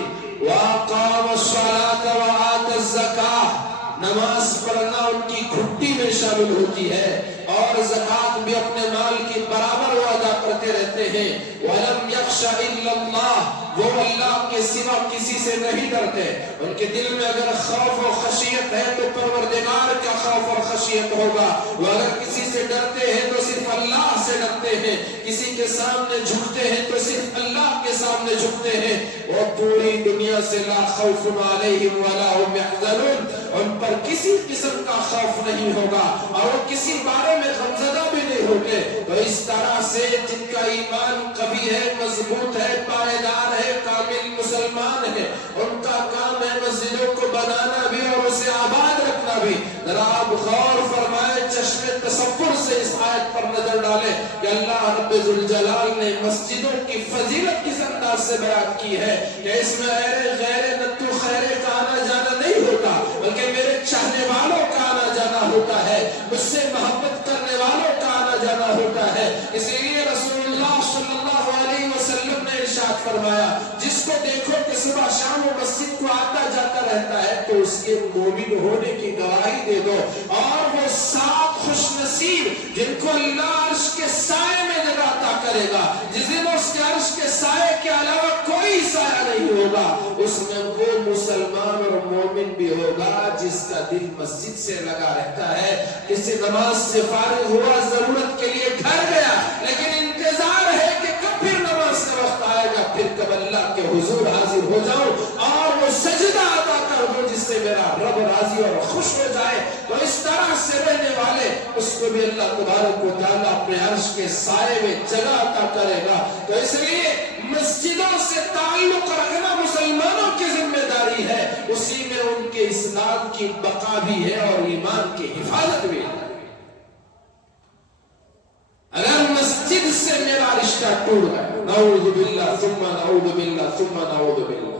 واقام الصلاة وآت الزکاة۔ نماز پڑھنا ان کی گھٹی میں شامل ہوتی ہے اور زکوٰۃ بھی اپنے مال کی برابر وہ ادا کرتے رہتے ہیں۔ وَلَمْ يَخْشَ إِلَّا اللَّهُ، وہ اللہ کے سوا کسی سے نہیں ڈرتے۔ ان کے دل میں اگر خوف و خشیت ہے تو پروردگار کا خوف اور خشیت ہوگا، وہ اگر کسی سے ڈرتے ہیں تو صرف اللہ سے ڈرتے ہیں، کسی کے سامنے جھکتے ہیں تو صرف اللہ کے سامنے جھکتے ہیں۔ وہ پوری دنیا سے لا خوف علیہم ولا هم يحزنون، ان پر کسی قسم کا خوف نہیں ہوگا اور وہ کسی بارے میں غمزدہ بھی نہیں ہوگے۔ تو اس طرح سے جن کا ایمان قوی ہے، مضبوط ہے، پائیدار ہے، کامل مسلمان ہے، ان کا کام ہے مسجدوں کو بنانا بھی اور اسے آباد رکھنا بھی۔ ذرا آپ غور فرمائیں، چشم تصور سے اس آیت پر نظر ڈالیں کہ اللہ رب ذوالجلال نے مسجدوں کی فضیلت کس انداز سے بیان کی ہے کہ اس میں غیر نتو خیرے کا آنا جانا نہیں ہوتا، بلکہ میرے چاہنے والوں کا آنا جانا ہوتا ہے، مجھ سے محبت کرنے والوں کا آنا جانا ہوتا ہے۔ اس لیے رسول اللہ صلی اللہ علیہ وسلم نے ارشاد فرمایا، جس کو دیکھو کہ صبح شام و مسجد کو آتا جاتا رہتا ہے تو اس کے مومن ہونے کی گواہی دے دو۔ اور وہ 7 خوش نصیب جن کو اللہ عرش کے سائے میں جگہ عطا کرے گا، جس دن اس کے عرش کے سائے کے علاوہ کوئی سایہ نہیں ہوگا، اس میں وہ مسلمان اور مومن بھی ہوگا جس کا دل مسجد سے لگا رہتا ہے۔ کسی نماز سے فارغ ہوا، ضرورت کے لیے گھر گیا، لیکن انتظار ہے کہ کب پھر نماز کا وقت آئے گا، پھر کب اللہ کے حضور حاضر ہو جاؤں اور وہ سجدہ عطا کر دو جس سے میرا رب راضی اور خوش ہو جائے۔ تو اس طرح سے رہنے والے اس کو بھی اللہ تبارک و تعالیٰ اپنے عرش کے سائے میں جگہ عطا کرے گا۔ تو اس لیے مسجدوں سے تعلق رکھنا مسلمانوں کی ذمہ داری ہے، اسی میں ان کے اسلام کی بقا بھی ہے اور ایمان کی حفاظت بھی ہے۔ اگر مسجد سے میرا رشتہ ٹوٹ گیا، نعوذ باللہ ثم نعوذ باللہ ثم نعوذ باللہ،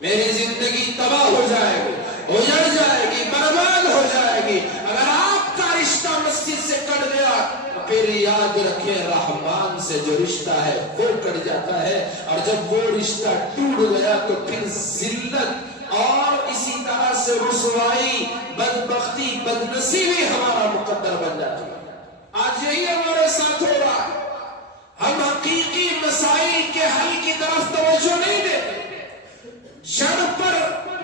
میری زندگی تباہ ہو جائے گی، اجڑ جائے گی، برباد ہو جائے گی۔ اگر آپ کا رشتہ مسجد سے کٹ گیا تو پھر یاد رکھیں رحمان سے جو رشتہ ہے وہ کٹ جاتا ہے، اور جب وہ رشتہ ٹوٹ گیا تو پھر ذلت اور اسی طرح سے رسوائی، بدبختی، بدنصیبی ہمارا مقدر بن جاتی ہے۔ آج یہی ہمارے ساتھ ہو رہا ہے، ہم حقیقی مسائل کے حل کی طرف توجہ نہیں دیتے، جڑ پر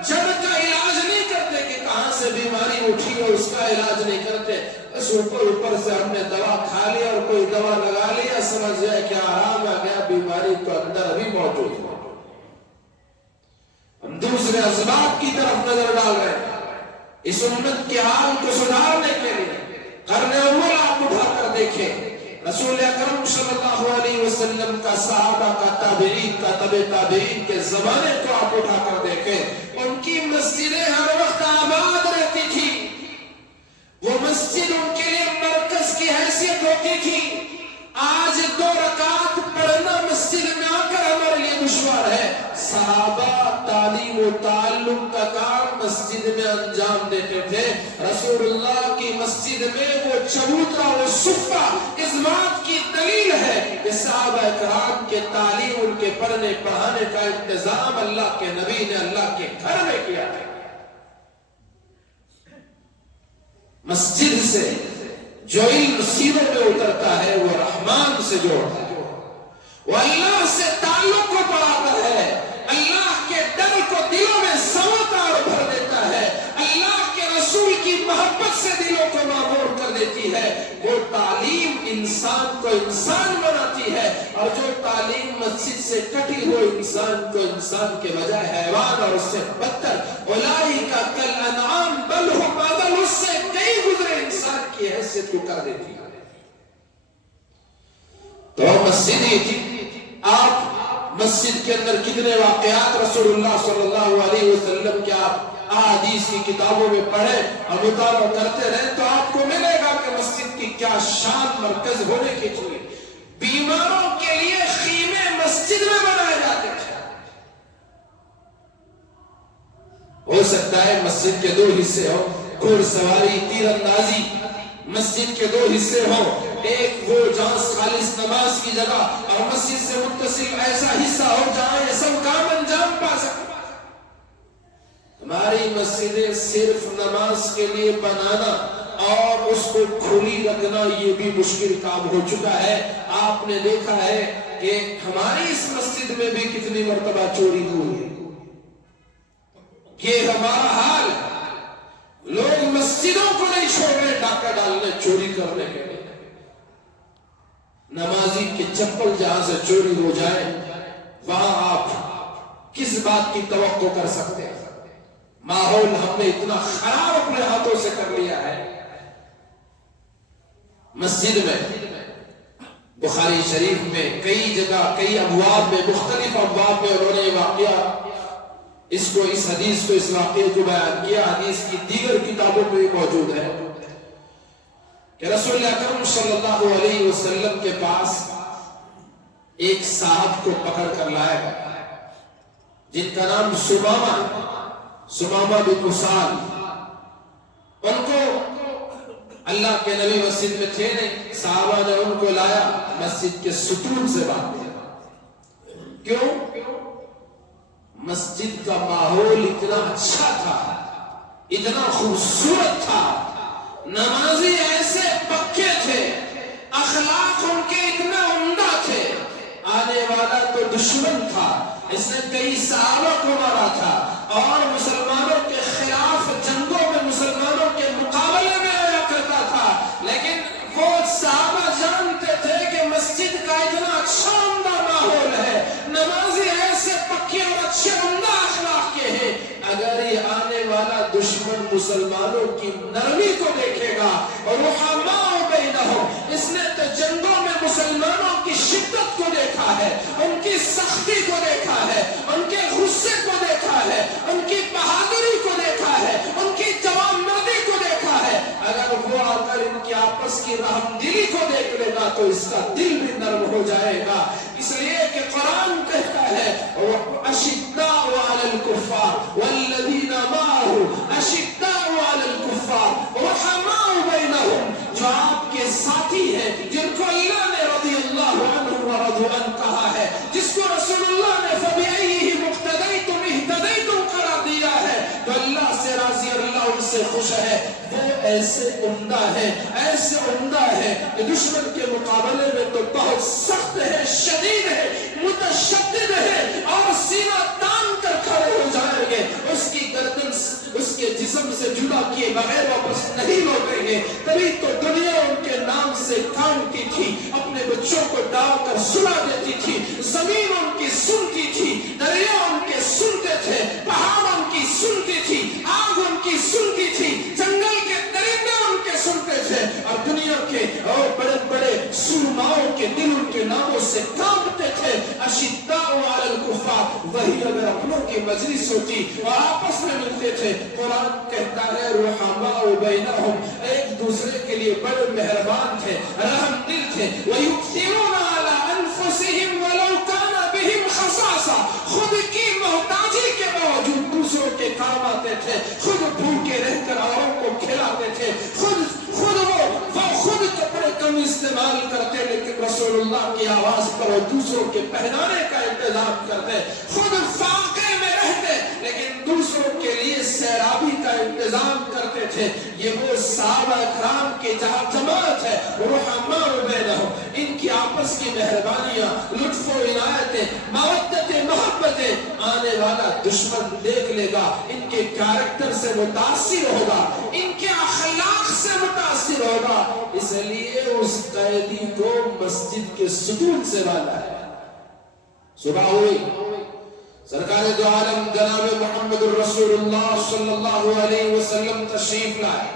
جڑ کا علاج نہیں کرتے کہ کہاں سے بیماری اٹھی اور اس کا علاج نہیں کرتے، بس اوپر سے ہم نے دوا کھا لیا اور کوئی دوا لگا لیا، سمجھ جائے کہ آرام آ گیا، بیماری تو اندر ابھی موجود ہے۔ ہم دوسرے اسباب کی طرف نظر ڈال رہے ہیں۔ اس امت کے حال کو سدھارنے کے لیے قرن اول آپ اٹھا کر دیکھیں، رسول اکرم صلی اللہ علیہ وسلم کا، صحابہ کا، تابعین کا، تبع تابعین کے زمانے کو آپ اٹھا کر دیکھیں، ان کی مسجدیں ہر وقت آباد رہتی تھی، وہ مسجد ان کے لیے مرکز کی حیثیت ہوتی تھی۔ آج 2 رکعت پڑھنا مسجد میں آ کر ہمارے لیے دشوار ہے۔ صحابہ تعلیم و تعلم کا کام مسجد میں انجام دیتے تھے۔ رسول اللہ کی مسجد میں وہ چبوترا، وہ صفہ اس بات کی دلیل ہے کہ صحابہ کرام کے تعلیم، ان کے پڑھنے پڑھانے کا انتظام اللہ کے نبی نے اللہ کے گھر میں کیا ہے۔ مسجد سے جو علم سینوں میں اترتا ہے وہ رحمان سے جوڑتا ہے، وہ اللہ سے تعلق کو بڑھاتا ہے، اللہ کے ڈر کو دلوں میں سماتا اور بھر دیتا ہے، اللہ کے رسول کی محبت سے دلوں کو معمور کر دیتی ہے۔ وہ تعلیم انسان کو انسان بناتی ہے، اور جو تعلیم مسجد سے کٹی ہو انسان کو انسان کے بجائے حیوان اور اس سے بدتر، اولئک کالانعام بل هم اضل، اس سے کئی گزرے انسان کی حیثیت کو کر دیتی ہے۔ تو مسجد ہی تھی۔ آپ مسجد کے اندر کتنے واقعات رسول اللہ صلی اللہ علیہ وسلم کے آپ احادیث کی کتابوں میں پڑھیں اور مطالعہ کرتے رہیں تو آپ کو ملے گا کہ مسجد کی کیا شان مرکز ہونے کی چاہیے۔ بیماروں کے لیے خیمے مسجد میں بنائے جاتے تھے۔ ہو سکتا ہے مسجد کے دو حصے ہو، گھوڑ سواری، تیر اندازی، مسجد کے دو حصے ہوں، ایک وہ جہاں خالص نماز کی جگہ اور مسجد سے متصل ایسا حصہ ہو جہاں یہ سب کام انجام پا سکے۔ ہماری مسجدیں صرف نماز کے لیے بنانا اور اس کو کھلی رکھنا یہ بھی مشکل کام ہو چکا ہے۔ آپ نے دیکھا ہے کہ ہماری اس مسجد میں بھی کتنی مرتبہ چوری ہوئی ہے۔ یہ ہمارا حال ہے۔ لوگ مسجدوں کو نہیں چھوڑ رہے ڈاکہ ڈالنے، چوری کرنے کے لیے۔ نمازی کے چپل جہاں سے چوری ہو جائے وہاں آپ کس بات کی توقع کر سکتے ہیں؟ ماحول ہم نے اتنا خراب اپنے ہاتھوں سے کر لیا ہے۔ مسجد میں بخاری شریف میں کئی جگہ کئی ابواب میں مختلف ابواب میں انہوں نے واقعہ اس حدیث کو اس واقعے کو بیان کیا۔ حدیث کی دیگر کتابوں میں بھی موجود ہے کہ رسول اکرم صلی اللہ علیہ وسلم کے پاس ایک صاحب کو پکڑ کر لایا گیا جن کا نام سمامہ بن اسال۔ ان کو اللہ کے نبی مسجد میں تھے نہیں، صحابہ نے ان کو لایا، مسجد کے ستون سے باندھ دیا۔ کیوں؟ مسجد کا ماحول اتنا اچھا تھا، اتنا خوبصورت تھا، نمازی ایسے پکے تھے، اخلاق ان کے اتنے عمدہ تھے۔ آنے والا تو دشمن تھا، اس نے کئی صحابہ کو مارا تھا اور مسلمانوں کے خلاف جنگوں میں مسلمانوں کے مقابلے میں آیا کرتا تھا، لیکن وہ صحابہ جانتے تھے کہ مسجد کا اتنا اچھا عمدہ ماحول ہے، نمازی ایسے پکے اور اچھے عمدہ اخلاق کے ہیں، اگر یہ آنے والا دشمن مسلمانوں کی نرمی کو دیکھے گا اور رحماء بینہم، اس نے تو جنگوں میں مسلمانوں کی شدت کو دیکھا ہے، ان کی سختی کو دیکھا ہے، ان کے غصے کو دیکھا ہے، ان کی بہادری کو دیکھا ہے، ان کی جوان مردی کو دیکھا ہے، اگر وہ آ کر ان کی آپس کی رحم دلی کو دیکھ لے گا تو اس کا دل بھی نرم ہو جائے گا۔ اس لیے کہ قرآن کہتا ہے اشداء علی الکفار والذین معه اشداء علی الکفار رحماء بینہم، جو آپ کے ساتھی ہیں، جن کو اللہ نے رضی اللہ عنہ ورضوا عنہ کہا ہے، جس کو رسول اللہ نے فَبِأَيِّهِ مُقْتَدَيْتُمْ اهْتَدَيْتُمْ قرار دیا ہے، تو اللہ سے راضی، اللہ ان سے خوش ہے، وہ ایسے عمدہ ہے، ایسے عمدہ ہے کہ دشمن کے مقابلے میں تو بہت سخت ہے، شدید ہے، متشدد ہے اور سینہ تان کر کھڑے ہو جائیں گے، اس کی گردن اس کے جسم سے جدا کیے بغیر واپس نہیں لوٹیں گے۔ تبھی تو دنیا ان کے نام سے کانپتی تھی، اپنے بچوں کو ڈال کر سلا دیتی تھی، زمین ان کی سنتی تھی، دریا ان کے سنتے تھے، پہاڑ ان کی سنتی تھی، آگ ان کی سنتی تھی، جنگل کے درندے ان کے سنتے تھے، اور دنیا کے اور بڑے بڑے سورماؤں کے دل ان کے ناموں سے کانپتے تھے۔ اشداء علی الکفار، وہی اگر اپنوں کی مجلس ہوتی اور آپس میں ملتے تھے، قرآن کہتا ہے رحماء بینہم، ایک دوسرے کے لیے بڑے مہربان تھے، رحم دل تھے، وَيُؤْثِرُونَ عَلَىٰ أَنفُسِهِمْ وَلَوْ كَانَ بِهِمْ خَصَاصَةٌ، خود کی محتاجی کے باوجود دوسروں کے کام آتے تھے، خود بھوکے رہ کر اوروں کو کھلاتے تھے، خود وہ خود کپڑے کم استعمال کرتے لیکن رسول اللہ کی آواز پر وہ دوسروں کے پہنانے کا انتظام کرتے، خود فاقے میں رہتے لیکن دوسروں کے لیے سیرابی کا انتظام کرتے تھے۔ یہ وہ صحابہ اکرام کی جہاں جماعت ہے، رحماء بینہم، ان کی آپس کی مہربانیاں، لطف و عنایتیں، مودتیں، محبتیں، آنے والا دشمن دیکھ لے گا، ان کے کیریکٹر سے متاثر ہوگا، ان کے اخلاق سے متاثر ہوگا، اس لیے اس قیدی کو مسجد کے ستون سے باندھا ہے۔ صبح ہوئی، سرکار دو عالم جناب محمد الرسول اللہ صلی اللہ علیہ وسلم تشریف لائے،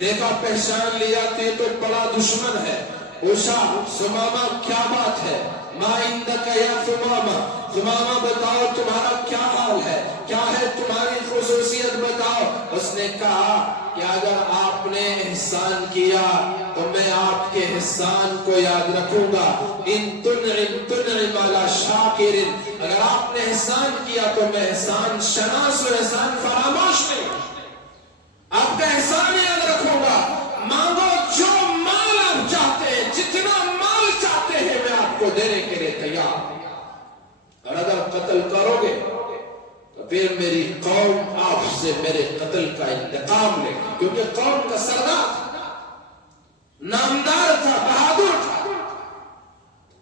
دیکھا پہچان لیا کہ تو بڑا دشمن ہے. پوچھا ثمامہ کیا بات ہے؟ ما عندک یا ثمامہ، ثمامہ بتاؤ تمہارا کیا حال ہے، کیا ہے تمہاری خصوصیت بتاؤ. اس نے کہا کہ اگر آپ نے احسان کیا تو میں آپ کے احسان کو یاد رکھوں گا. ان تنعم علی شاکر، اگر آپ نے احسان کیا تو میں احسان شناس و احسان فراموش نہیں، آپ کا احسان یاد رکھوں گا. مانگو جو مال آپ چاہتے ہیں، جتنا مال چاہتے ہیں میں آپ کو دینے کے لیے تیار ہوں. اور اگر قتل کرو گے تو پھر میری قوم آپ سے میرے قتل کا انتقام لے گی، کیونکہ قوم کا سردار تھا، نامدار تھا، بہادر تھا.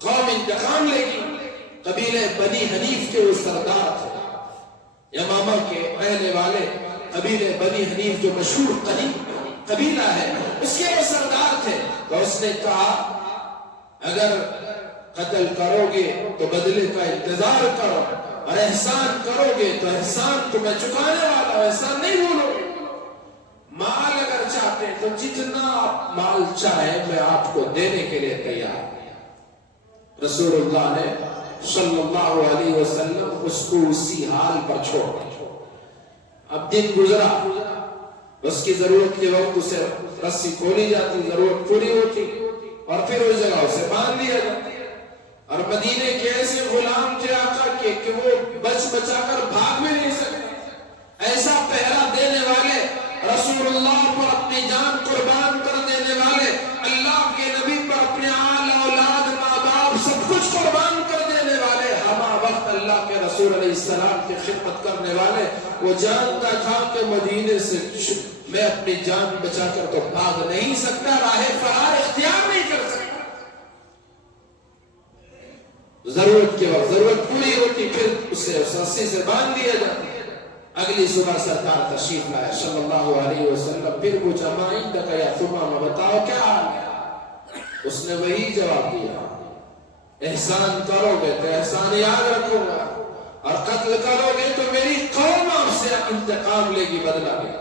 قوم انتقام لے گی. قبیلہ بنی حنیف کے وہ سردار تھے، یمامہ کے رہنے والے قبیلہ بنی حنیف جو مشہور قبیلہ ہے، اس کے وہ سردار تھے. تو اس نے کہا اگر قتل کرو گے تو بدلے کا انتظار کرو، اور احسان کرو گے تو احسان تو میں چکانے والا ہوں، احسان نہیں بھولو. مال اگر چاہتے ہیں تو جتنا آپ مال چاہے میں آپ کو دینے کے لیے تیار ہوں. رسول اللہ نے صلی اللہ علیہ وسلم اس کو اسی حال پر چھوڑ. اب دن گزرا، اس کی ضرورت کے وقت اسے رسی کھولی جاتی، ضرورت پوری ہوتی، اور پھر اس جگہ اسے باندھ دیا جاتا. اور مدینے کے ایسے غلام تھے آقا کے کہ وہ بچ بچا کر بھاگ بھی نہیں سکتے. ایسا پہرا دینے والے، رسول اللہ پر اپنی جان قربان کر دینے والے، اللہ کے نبی پر اپنے آل اولاد ماں باپ سب کچھ قربان کر دینے والے، ہمہ وقت اللہ کے رسول علیہ السلام کی خدمت کرنے والے. وہ جانتا تھا کہ مدینے سے میں اپنی جان بچا کر تو بھاگ نہیں سکتا، راہ فرار اختیار نہیں کر سکتا. ضرورت کے وقت ضرورت پوری ہوتی، پھر اسے اس رسی سے باندھ دیا جاتا. اگلی صبح سرکار تشریف لائے صلی اللہ علیہ وسلم. پھر پوچھا ما عندک یا ثمامہ، بتاؤ کیا حال ہے؟ اس نے وہی جواب دیا، احسان کرو گے تو احسان یاد رکھوں گا، اور قتل کرو گے تو میری قوم آپ سے انتقام لے گی، بدلہ لے گی.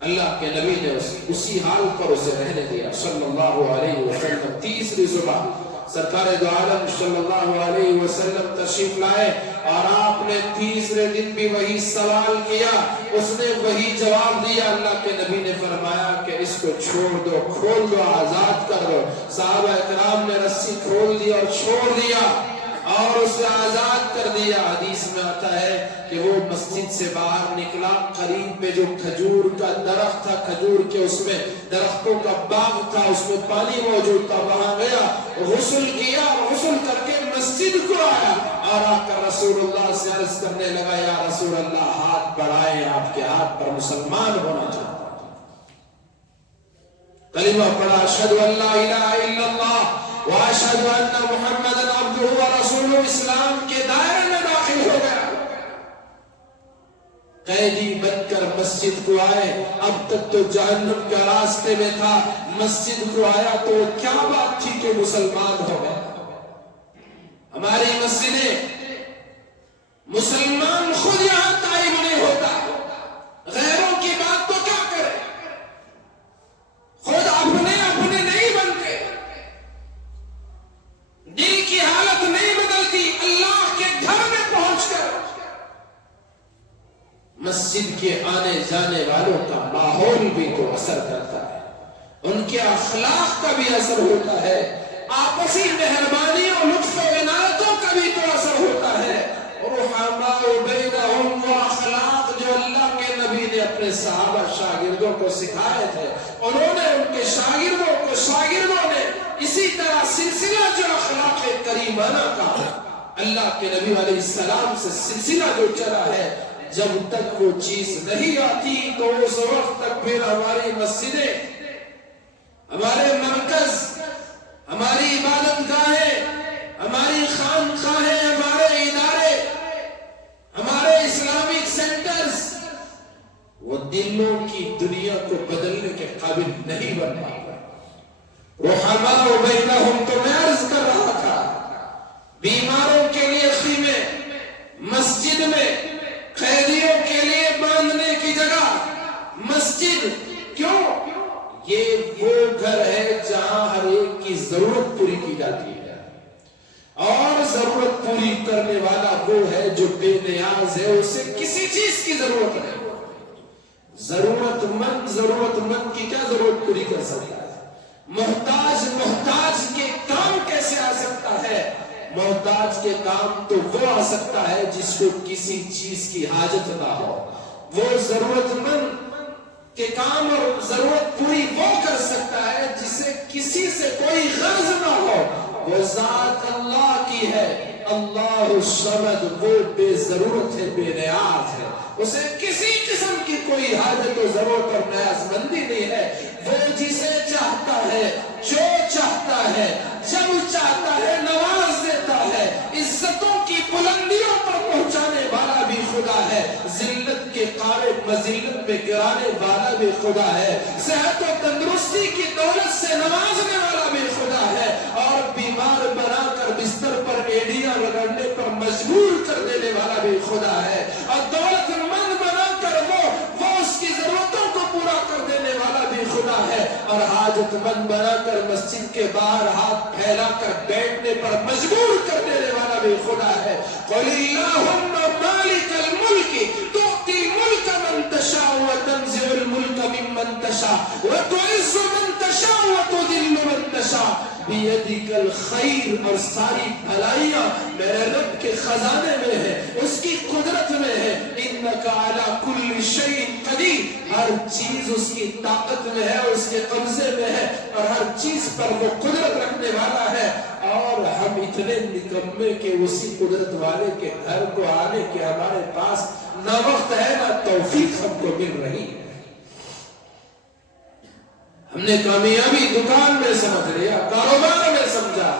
اللہ کے نبی نے اسی حال پر اسے رہنے دیا صلی اللہ علیہ وسلم. تیسری صبح سرکار دو عالم صلی اللہ علیہ وسلم تشریف لائے، اور آپ نے تیسرے دن بھی وہی سوال کیا، اس نے وہی جواب دیا. اللہ کے نبی نے فرمایا کہ اس کو چھوڑ دو، کھول دو، آزاد کر دو. صحابہ اکرام نے رسی کھول دی اور چھوڑ دیا اور اسے آزاد کر دیا. حدیث میں آتا ہے کہ وہ مسجد سے باہر نکلا، قریب میں جو کھجور کا درخت تھا، کھجور کے اس میں درختوں کا باغ تھا، اس میں پانی موجود تھا، وہاں گیا، غسل کیا، غسل کر کے مسجد کو آیا، اور آ کر رسول اللہ سے عرض کرنے لگا یا رسول اللہ ہاتھ بڑھائے، آپ کے ہاتھ پر مسلمان ہونا چاہتا ہوں. کلمہ پڑھا، اشہد ان لا الہ الا اللہ واشہد ان محمد عبدہ ورسولہ. اسلام کے دائرے میں داخل ہو گیا. قیدی بن کر مسجد کو آئے، اب تک تو جہنم کے راستے میں تھا، مسجد کو آیا تو کیا بات تھی کہ مسلمان ہو گئے. ہماری مسجدیں، مسلمان خود یہاں تائب نہیں ہوتا، غیروں کی بات تو کیا کرے، خود اپنے نہیں بنتے، دل کی حالت نہیں بدلتی. اللہ کے گھر میں پہنچ کر مسجد کے آنے جانے والوں کا ماحول بھی تو اثر کرتا ہے، ان کے اخلاق کا بھی اثر ہوتا ہے، آپسی مہربانی اور لطف و عنایتوں کا بھی تو اثر ہوتا ہے. رحماء بینہم، وہ اخلاق جو اللہ کے نبی نے اپنے صحابہ شاگردوں کو سکھائے تھے، انہوں نے ان کے شاگردوں نے اسی طرح سلسلہ جو اخلاق کریمانہ کا اللہ کے نبی علیہ السلام سے سلسلہ جو چلا ہے، جب تک وہ چیز نہیں آتی تو اس وقت تک پھر ہماری مسجدیں، ہمارے مرکز، ہماری عبادت گاہیں، ہماری خانقاہیں، ہمارے ادارے، ہمارے اسلامک سینٹرز، وہ دلوں کی دنیا کو بدلنے کے قابل نہیں بن پاتے. رحماء بینہم، تو میں عرض کر رہا تھا، بیماروں کے لیے خیمے، مسجد میں قیدیوں کے لیے باندھنے کی جگہ مسجد کیوں جاتی ہے، اور ضرورت پوری کرنے والا وہ ہے جو بے نیاز ہے، اسے کسی چیز کی ضرورت نہیں۔ ضرورت مند کی کیا ضرورت پوری کر سکتا ہے؟ محتاج کے کام کیسے آ سکتا ہے؟ محتاج کے کام تو وہ آ سکتا ہے جس کو کسی چیز کی حاجت نہ ہو۔ وہ ضرورت مند کے کام اور ضرورت پوری وہ کر سکتا ہے جسے کسی سے کوئی غرض نہ ہو۔ وہ ذات اللہ کی ہے، اللہ الصمد، وہ بے ضرورت ہے، بے نیاز ہے، اسے کسی قسم کی کوئی حاجت و ضرورت اور نیاز مندی نہیں ہے۔ وہ جسے چاہتا ہے، جو چاہتا ہے، جب چاہتا ہے نواز دیتا ہے، عزتوں کی بلندیوں پر پہنچانے والا بھی خدا ہے، ذلت کے قارب مذلت میں گرانے والا بھی خدا ہے، صحت و تندرستی کی دولت سے نوازنے والا بھی خدا ہے، اور بیمار بنا کر بستر پر ایڑیاں رگڑنے پر مجبور کر دینے والا بھی خدا ہے، اور دولت مند بنا کر وہ اس کی ضرورتوں کو پورا کر دینے والا بھی خدا ہے، اور حاجت مند بنا کر مسجد کے باہر ہاتھ پھیلا کر بیٹھنے پر مجبور کر دینے والا بھی خدا ہے۔ قُلِ اللَّهُمَّ مَالِكَ الْمُلْكِ تُؤْتِي الْمُلْكَ مَن تَشَاءُ وَتَنزِعُ الْمُلْكَ مِمَّن تَشَاءُ وَتُعِزُّ مَن تَشَاءُ وَتُذِلُّ مَن تَشَاءُ بِيَدِكَ الْخَيْرُ، اور ساری بھلائیاں میرے رب کے خزانے میں ہے، اس کی قدرت میں ہے۔ إِنَّكَ عَلَى كُلِّ شَيْءٍ قَدِيرٌ، ہر چیز اس کی طاقت میں ہے، اس کے قبضے میں ہے، اور ہر چیز پر وہ قدرت رکھنے والا ہے۔ اور ہم اتنے نکمے کہ اسی قدرت والے کے گھر کو آنے کے ہمارے پاس نہ وقت ہے نہ توفیق ہم کو مل رہی ہے۔ ہم نے کامیابی دکان میں سمجھ لیا، کاروبار میں سمجھا،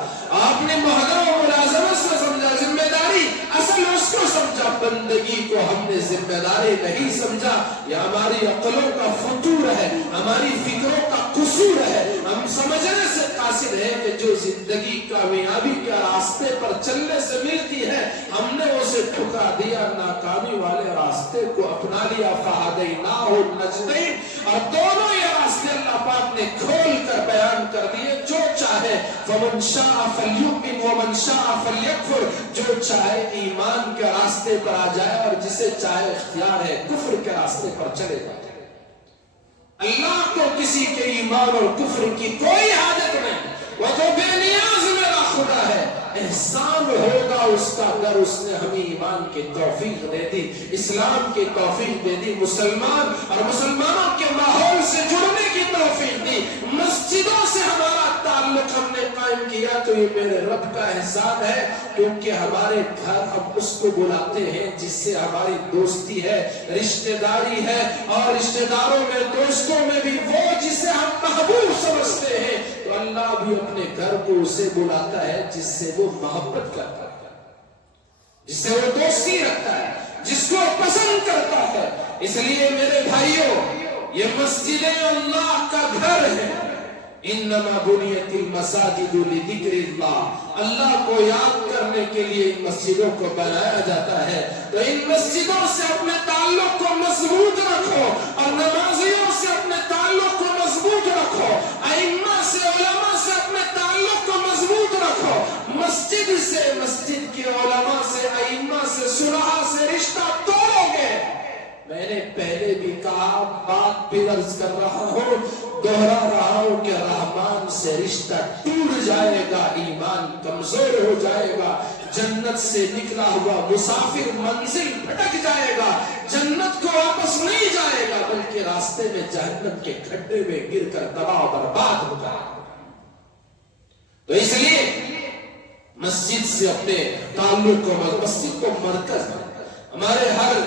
آپ نے محضر و ملازمت سے سمجھا، ذمہ داری اصل اس کو سمجھا، بندگی کو ہم نے ذمہ داری نہیں سمجھا۔ یہ ہماری عقلوں کا فتور ہے، ہماری فکروں کا قصور ہے۔ ہم سمجھنے سے قاصر ہے کہ جو زندگی کامیابی کے راستے پر چلنے سے ملتی ہے، ہم نے اسے ٹھکرا دیا، ناکامی والے راستے کو اپنا لیا۔ فَهَدَيْنَاهُ النَّجْدَيْنِ، اور دونوں یہ راستے اللہ پاک نے کھول کر بیان کر دیے۔ جو چاہے فَمَنْ شَاءَ فَلْيُؤْمِنْ وَمَنْ شَاءَ فَلْيَكْفُرْ، جو چاہے ایمان کے راستے پر آ جائے، اور جسے چاہے اختیار ہے کفر کے راستے پر چلے جائے۔ اللہ کو کسی کے ایمان اور کفر کی کوئی حاجت نہیں، وہ تو بے نیاز میرا خدا ہے۔ احسان ہوگا اس کا اگر اس نے ہمیں ایمان کی توفیق دے دی، اسلام کی توفیق دے دی، مسلمان اور مسلمانوں کے ماحول سے جڑنے کی توفیق دی، مسجدوں سے ہمارا تعلق ہم نے قائم کیا، تو یہ میرے رب کا احسان ہے، کیونکہ ہمارے گھر ہم اس کو بلاتے ہیں جس سے ہماری دوستی ہے، رشتہ داری ہے، اور رشتہ داروں میں دوستوں میں بھی وہ جسے ہم محبوب سمجھتے ہیں، تو اللہ بھی اپنے گھر کو اسے بلاتا ہے جس سے وہ محبت کرتا ہے، جس سے وہ دوستی رکھتا ہے، جس کو پسند کرتا ہے۔ اس لیے میرے بھائیوں، یہ مسجد اللہ کا گھر ہے۔ انما بنیت المساجد لذکر اللہ، اللہ کو یاد کرنے کے لیے ان مسجدوں کو بنایا جاتا ہے۔ تو ان مسجدوں سے اپنے تعلق کو مضبوط رکھو، اور نمازیوں سے اپنے تعلق کو مضبوط رکھو، ائمہ سے، علماء سے اپنے تعلق کو مضبوط رکھو۔ مسجد سے، مسجد کے علماء سے، ائمہ سے، صلحاء سے رشتہ توڑو گے، میں نے پہلے بھی کہا، بات بھی عرض کر رہا ہوں، دوہرا رہا ہوں کہ رحمان سے رشتہ ٹوٹ جائے گا، ایمان کمزور ہو جائے گا، جنت سے نکلا ہوا مسافر منزل بھٹک جائے گا، جنت کو واپس نہیں جائے گا، بلکہ راستے میں جہنم کے کھڈے میں گر کر تباہ و برباد ہو جائے گا۔ تو اس لیے مسجد سے اپنے تعلق کو، مسجد کو مرکز ہے، ہمارے ہر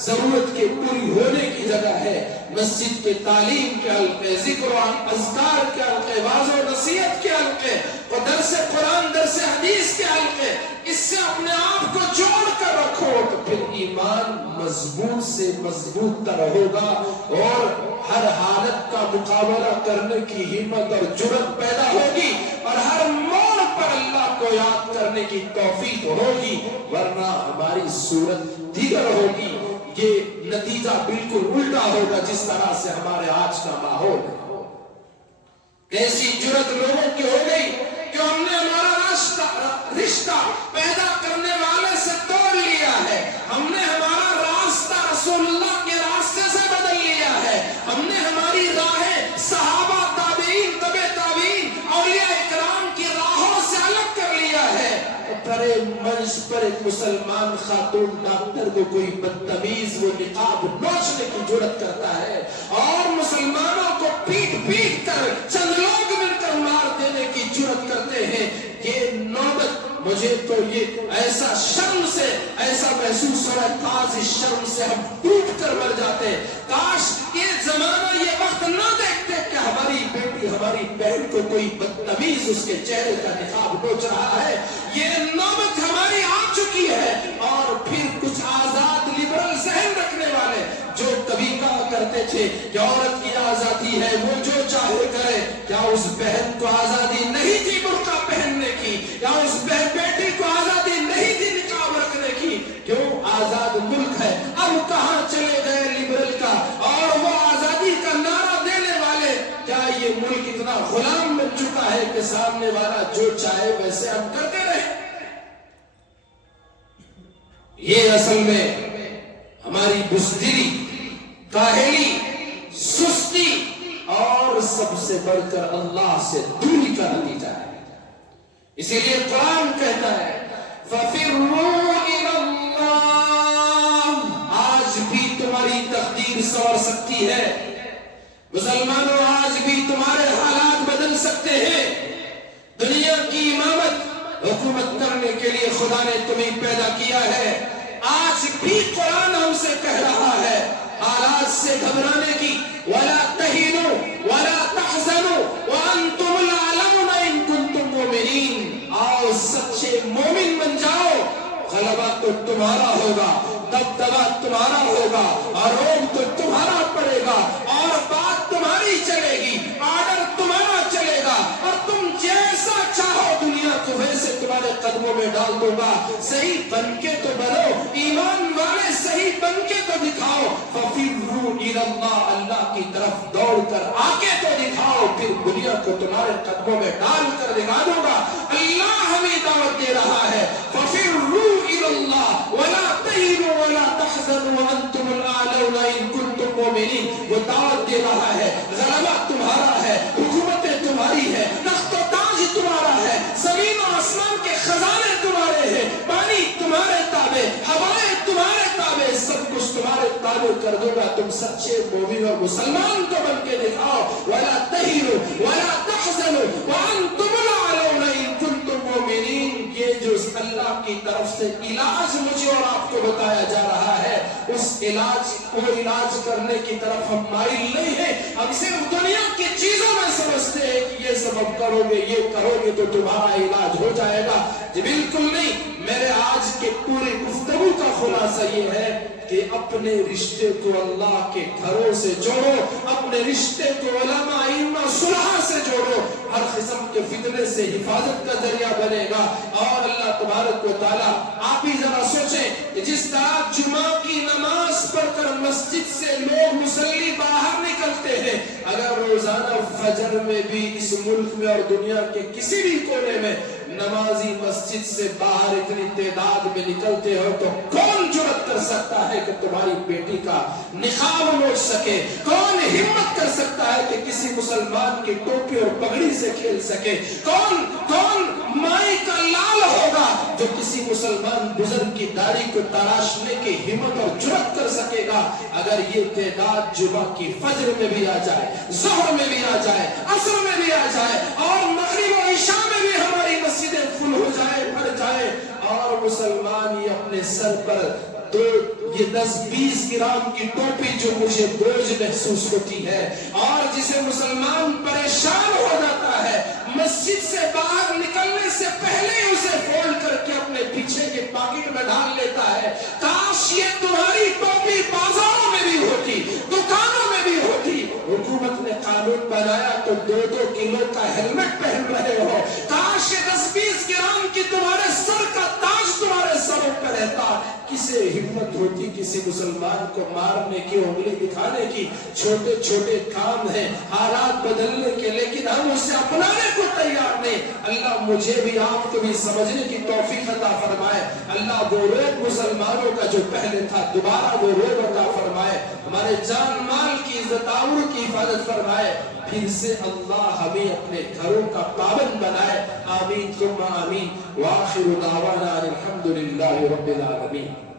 ضرورت کے پوری ہونے کی جگہ ہے۔ مسجد کے تعلیم کے حلقے، ذکر و اذکار کے حلقے، واعظ و نصیحت کے حلقے، اور درس قرآن، درس حدیث کے حلقے، اس سے اپنے آپ کو جوڑ کر رکھو، تو پھر ایمان مضبوط سے مضبوط تر ہوگا، اور ہر حالت کا مقابلہ کرنے کی ہمت اور جرأت پیدا ہوگی، اور ہر موڑ پر اللہ کو یاد کرنے کی توفیق ہوگی، ورنہ ہماری صورت دیگر ہوگی، یہ نتیجہ بالکل الٹا ہوگا جس طرح سے ہمارے آج کا ماحول ہے۔ کیسی جرأت لوگوں کی ہو گئی کہ ہم نے ہمارا رشتہ پیدا کرنے والے سے توڑ لیا ہے، ہم نے ہمارا راستہ رسول اللہ کے راستے سے بدل لیا ہے، ہم نے ہماری راہیں صحابہ تابعین تبع تابعین اولیاء اکرام کی راہوں سے الگ کر لیا ہے۔ بڑے منچ پر ایک مسلمان خاتون ڈاکٹر کو کوئی بدتمیز وہ نقاب نوچنے کی جرات کرتا ہے اور مسلمانوں کو پیٹ پیٹ کر چند لوگ مل کر مار دینے کی جرات کرتے ہیں۔ یہ نوبت مجھے تو یہ ایسا شرم سے ایسا محسوس ہو رہا ہے، کاش اس شرم سے ہم ڈوب کر مر جاتے، کاش یہ زمانہ یہ وقت نہ دیکھتے کہ ہماری بیٹی ہماری بہن کو کوئی بدتمیز اس کے چہرے کا نقاب نوچ رہا ہے۔ یہ نوبت ہماری آ چکی ہے، اور پھر کچھ آزاد لبرل ذہن رکھنے والے جو کبھی کہا کرتے تھے کہ عورت کی آزادی ہے وہ جو چاہے کرے، کیا اس بہن کو آزادی نہیں تھی برقع پہننے کی؟ کیا اس بیٹی کو آزادی نہیں تھی نقاب رکھنے کی؟ کیوں آزاد ملک ہے؟ اب کہاں چلے گئے لبرل کا اور وہ آزادی کا نعرہ دینے والے؟ کیا یہ ملک اتنا غلام بن چکا ہے کہ سامنے والا جو چاہے ویسے ہم کرتے رہے؟ یہ اصل میں ہماری بزدلی، کاہلی، سستی اور سب سے بڑھ کر اللہ سے دوری کا نتیجہ ہے۔ اسی لیے قرآن کہتا ہے فَفِرُّوا إِلَى اللَّهِ، آج بھی تمہاری تقدیر سنور سکتی ہے مسلمانوں، آج بھی تمہارے حالات بدل سکتے ہیں۔ دنیا کی امامت حکومت کرنے کے لیے خدا نے تمہیں پیدا کیا ہے، آج بھی قرآن ہم سے کہہ رہا ہے حالات سے گھبرانے کی، وَلَا تَهِنُوا وَلَا تَحْزَنُوا وَأَنْتُمُ الْأَعْلَوْنَ إِن كُنتُم مُؤْمِنِينَ، آؤ سچے مومن بن جاؤ، غلبہ تو تمہارا ہوگا، دبدبہ تمہارا ہوگا، عروج تو تمہارا پڑے گا، اور بات تمہاری چلے گی، آرڈر تمہارا چلے گا، اور تم جیسا چاہو دنیا کو ویسے تمہارے قدموں میں ڈال دوں گا۔ صحیح بن کے تو بنو، ایمان والے صحیح بن کے تو دکھاؤ۔ فَفِرُّوا إِلَى اللَّهِ، اللہ کی طرف دوڑ کر آ کے تو دکھاؤ، پھر دنیا کو تمہارے قدموں میں ڈال کر دکھا دوں گا۔ اللہ ہمیں دعوت دے رہا ہے فَفِرُّوا إِلَى اللَّهِ وَلَا تَهِنُوا وَلَا تَحْزَنُوا وَأَنْتُمُ الْأَعْلَوْنَ إِن كُنتُم مُؤْمِنِينَ، وہ دعوت دے رہا ہے غلبہ تمہارا ہے، حکومتیں تمہاری ہے، تخت و تاج تمہارا ہے، زمین و آسمان کے خزانے تمہارے ہیں، پانی تمہارے تابع، ہوائیں تمہارے تابع، سب کچھ تمہارے تابع کر دوں گا۔ تم سچے مومن اور مسلمان تو بن کے دکھاؤ۔ وَلَا تَهِنُوا وَلَا تَحْزَنُوا وَأَنْتُمُ الْأَعْلَوْنَ إِن كُنتُم مُؤْمِنِينَ، یہ جو اللہ کی طرف سے علاج مجھے اور آپ کو بتایا جا رہا ہے، اس علاج کو علاج کرنے کی طرف ہم مائل نہیں ہیں۔ ہم صرف دنیا کی چیزوں میں سمجھتے ہیں کہ یہ سبب کرو گے، یہ کرو گے تو تمہارا علاج ہو جائے گا۔ جی بالکل نہیں۔ میرے آج کے پوری گفتگو کا خلاصہ یہ ہے کہ اپنے رشتے کو اللہ کے گھروں سے جوڑو، اپنے رشتے کو علماء ائمہ صلحاء سے جوڑو، ہر قسم کے فتنے سے حفاظت کا ذریعہ بنے گا۔ اور اللہ تبارک و تعالیٰ، آپ ہی ذرا سوچیں کہ جس طرح جمعہ کی نماز پڑھ کر مسجد سے لوگ مصلی باہر نکلتے ہیں، اگر روزانہ فجر میں بھی اس ملک میں اور دنیا کے کسی بھی کونے میں نمازی مسجد سے باہر اتنی تعداد میں نکلتے ہو تو کون جرأت کر سکتا ہے کہ تمہاری بیٹی کا نقاب نوچ سکے؟ کون ہمت کر سکتا ہے کہ کسی مسلمان کی ٹوپی اور پگڑی سے کھیل سکے؟ کون مائی کا لال ہوگا جو کسی مسلمان بزرگ کی داڑھی کو تراشنے کی ہمت اور جرأت کر سکے گا؟ اگر یہ تعداد جمعہ کی فجر میں بھی آ جائے، ظہر میں بھی آ جائے، عصر میں بھی آ جائے، اور مغرب و عشاء میں بھی ہماری مسجدیں فل ہو جائے، بھر جائے، اور مسلمان یہ اپنے سر پر تو یہ 10-20 گرام کی ٹوپی جو مجھے بوجھ محسوس ہوتی ہے اور جسے مسلمان پریشان ہو جاتا ہے، مسجد سے باہر نکلنے سے پہلے اسے فولڈ کر کے اپنے پیچھے کے پاکٹ میں ڈال لیتا ہے۔ کاش یہ تمہاری ٹوپی بازاروں میں بھی ہوتی، دکانوں میں بھی ہوتی۔ حکومت نے قانون بنایا تو 2-2 کلو کا ہیلمٹ پہن رہے ہو، کاش یہ 10-20 گرام کی تمہارے سر کا تاج تمہارے سروں پہ رہتا۔ کسے ہمت ہوتی کسی مسلمان کو مارنے کی، انگلی دکھانے کی؟ چھوٹے چھوٹے کام ہیں حالات بدلنے کے، لیکن ہم اسے اپنانے کو تیار نہیں۔ جانے. اللہ مجھے بھی آپ کو بھی سمجھنے کی توفیق عطا فرمائے. اللہ وہ روز مسلمانوں کا جو پہلے تھا دوبارہ وہ روز عطا فرمائے. ہمارے جان مال کی عزت آبرو کی حفاظت فرمائے. پھر سے اللہ ہمیں اپنے گھروں کا پابند بنائے. آمین ثم آمین. وآخر دعوانا الحمدللہ رب العالمین.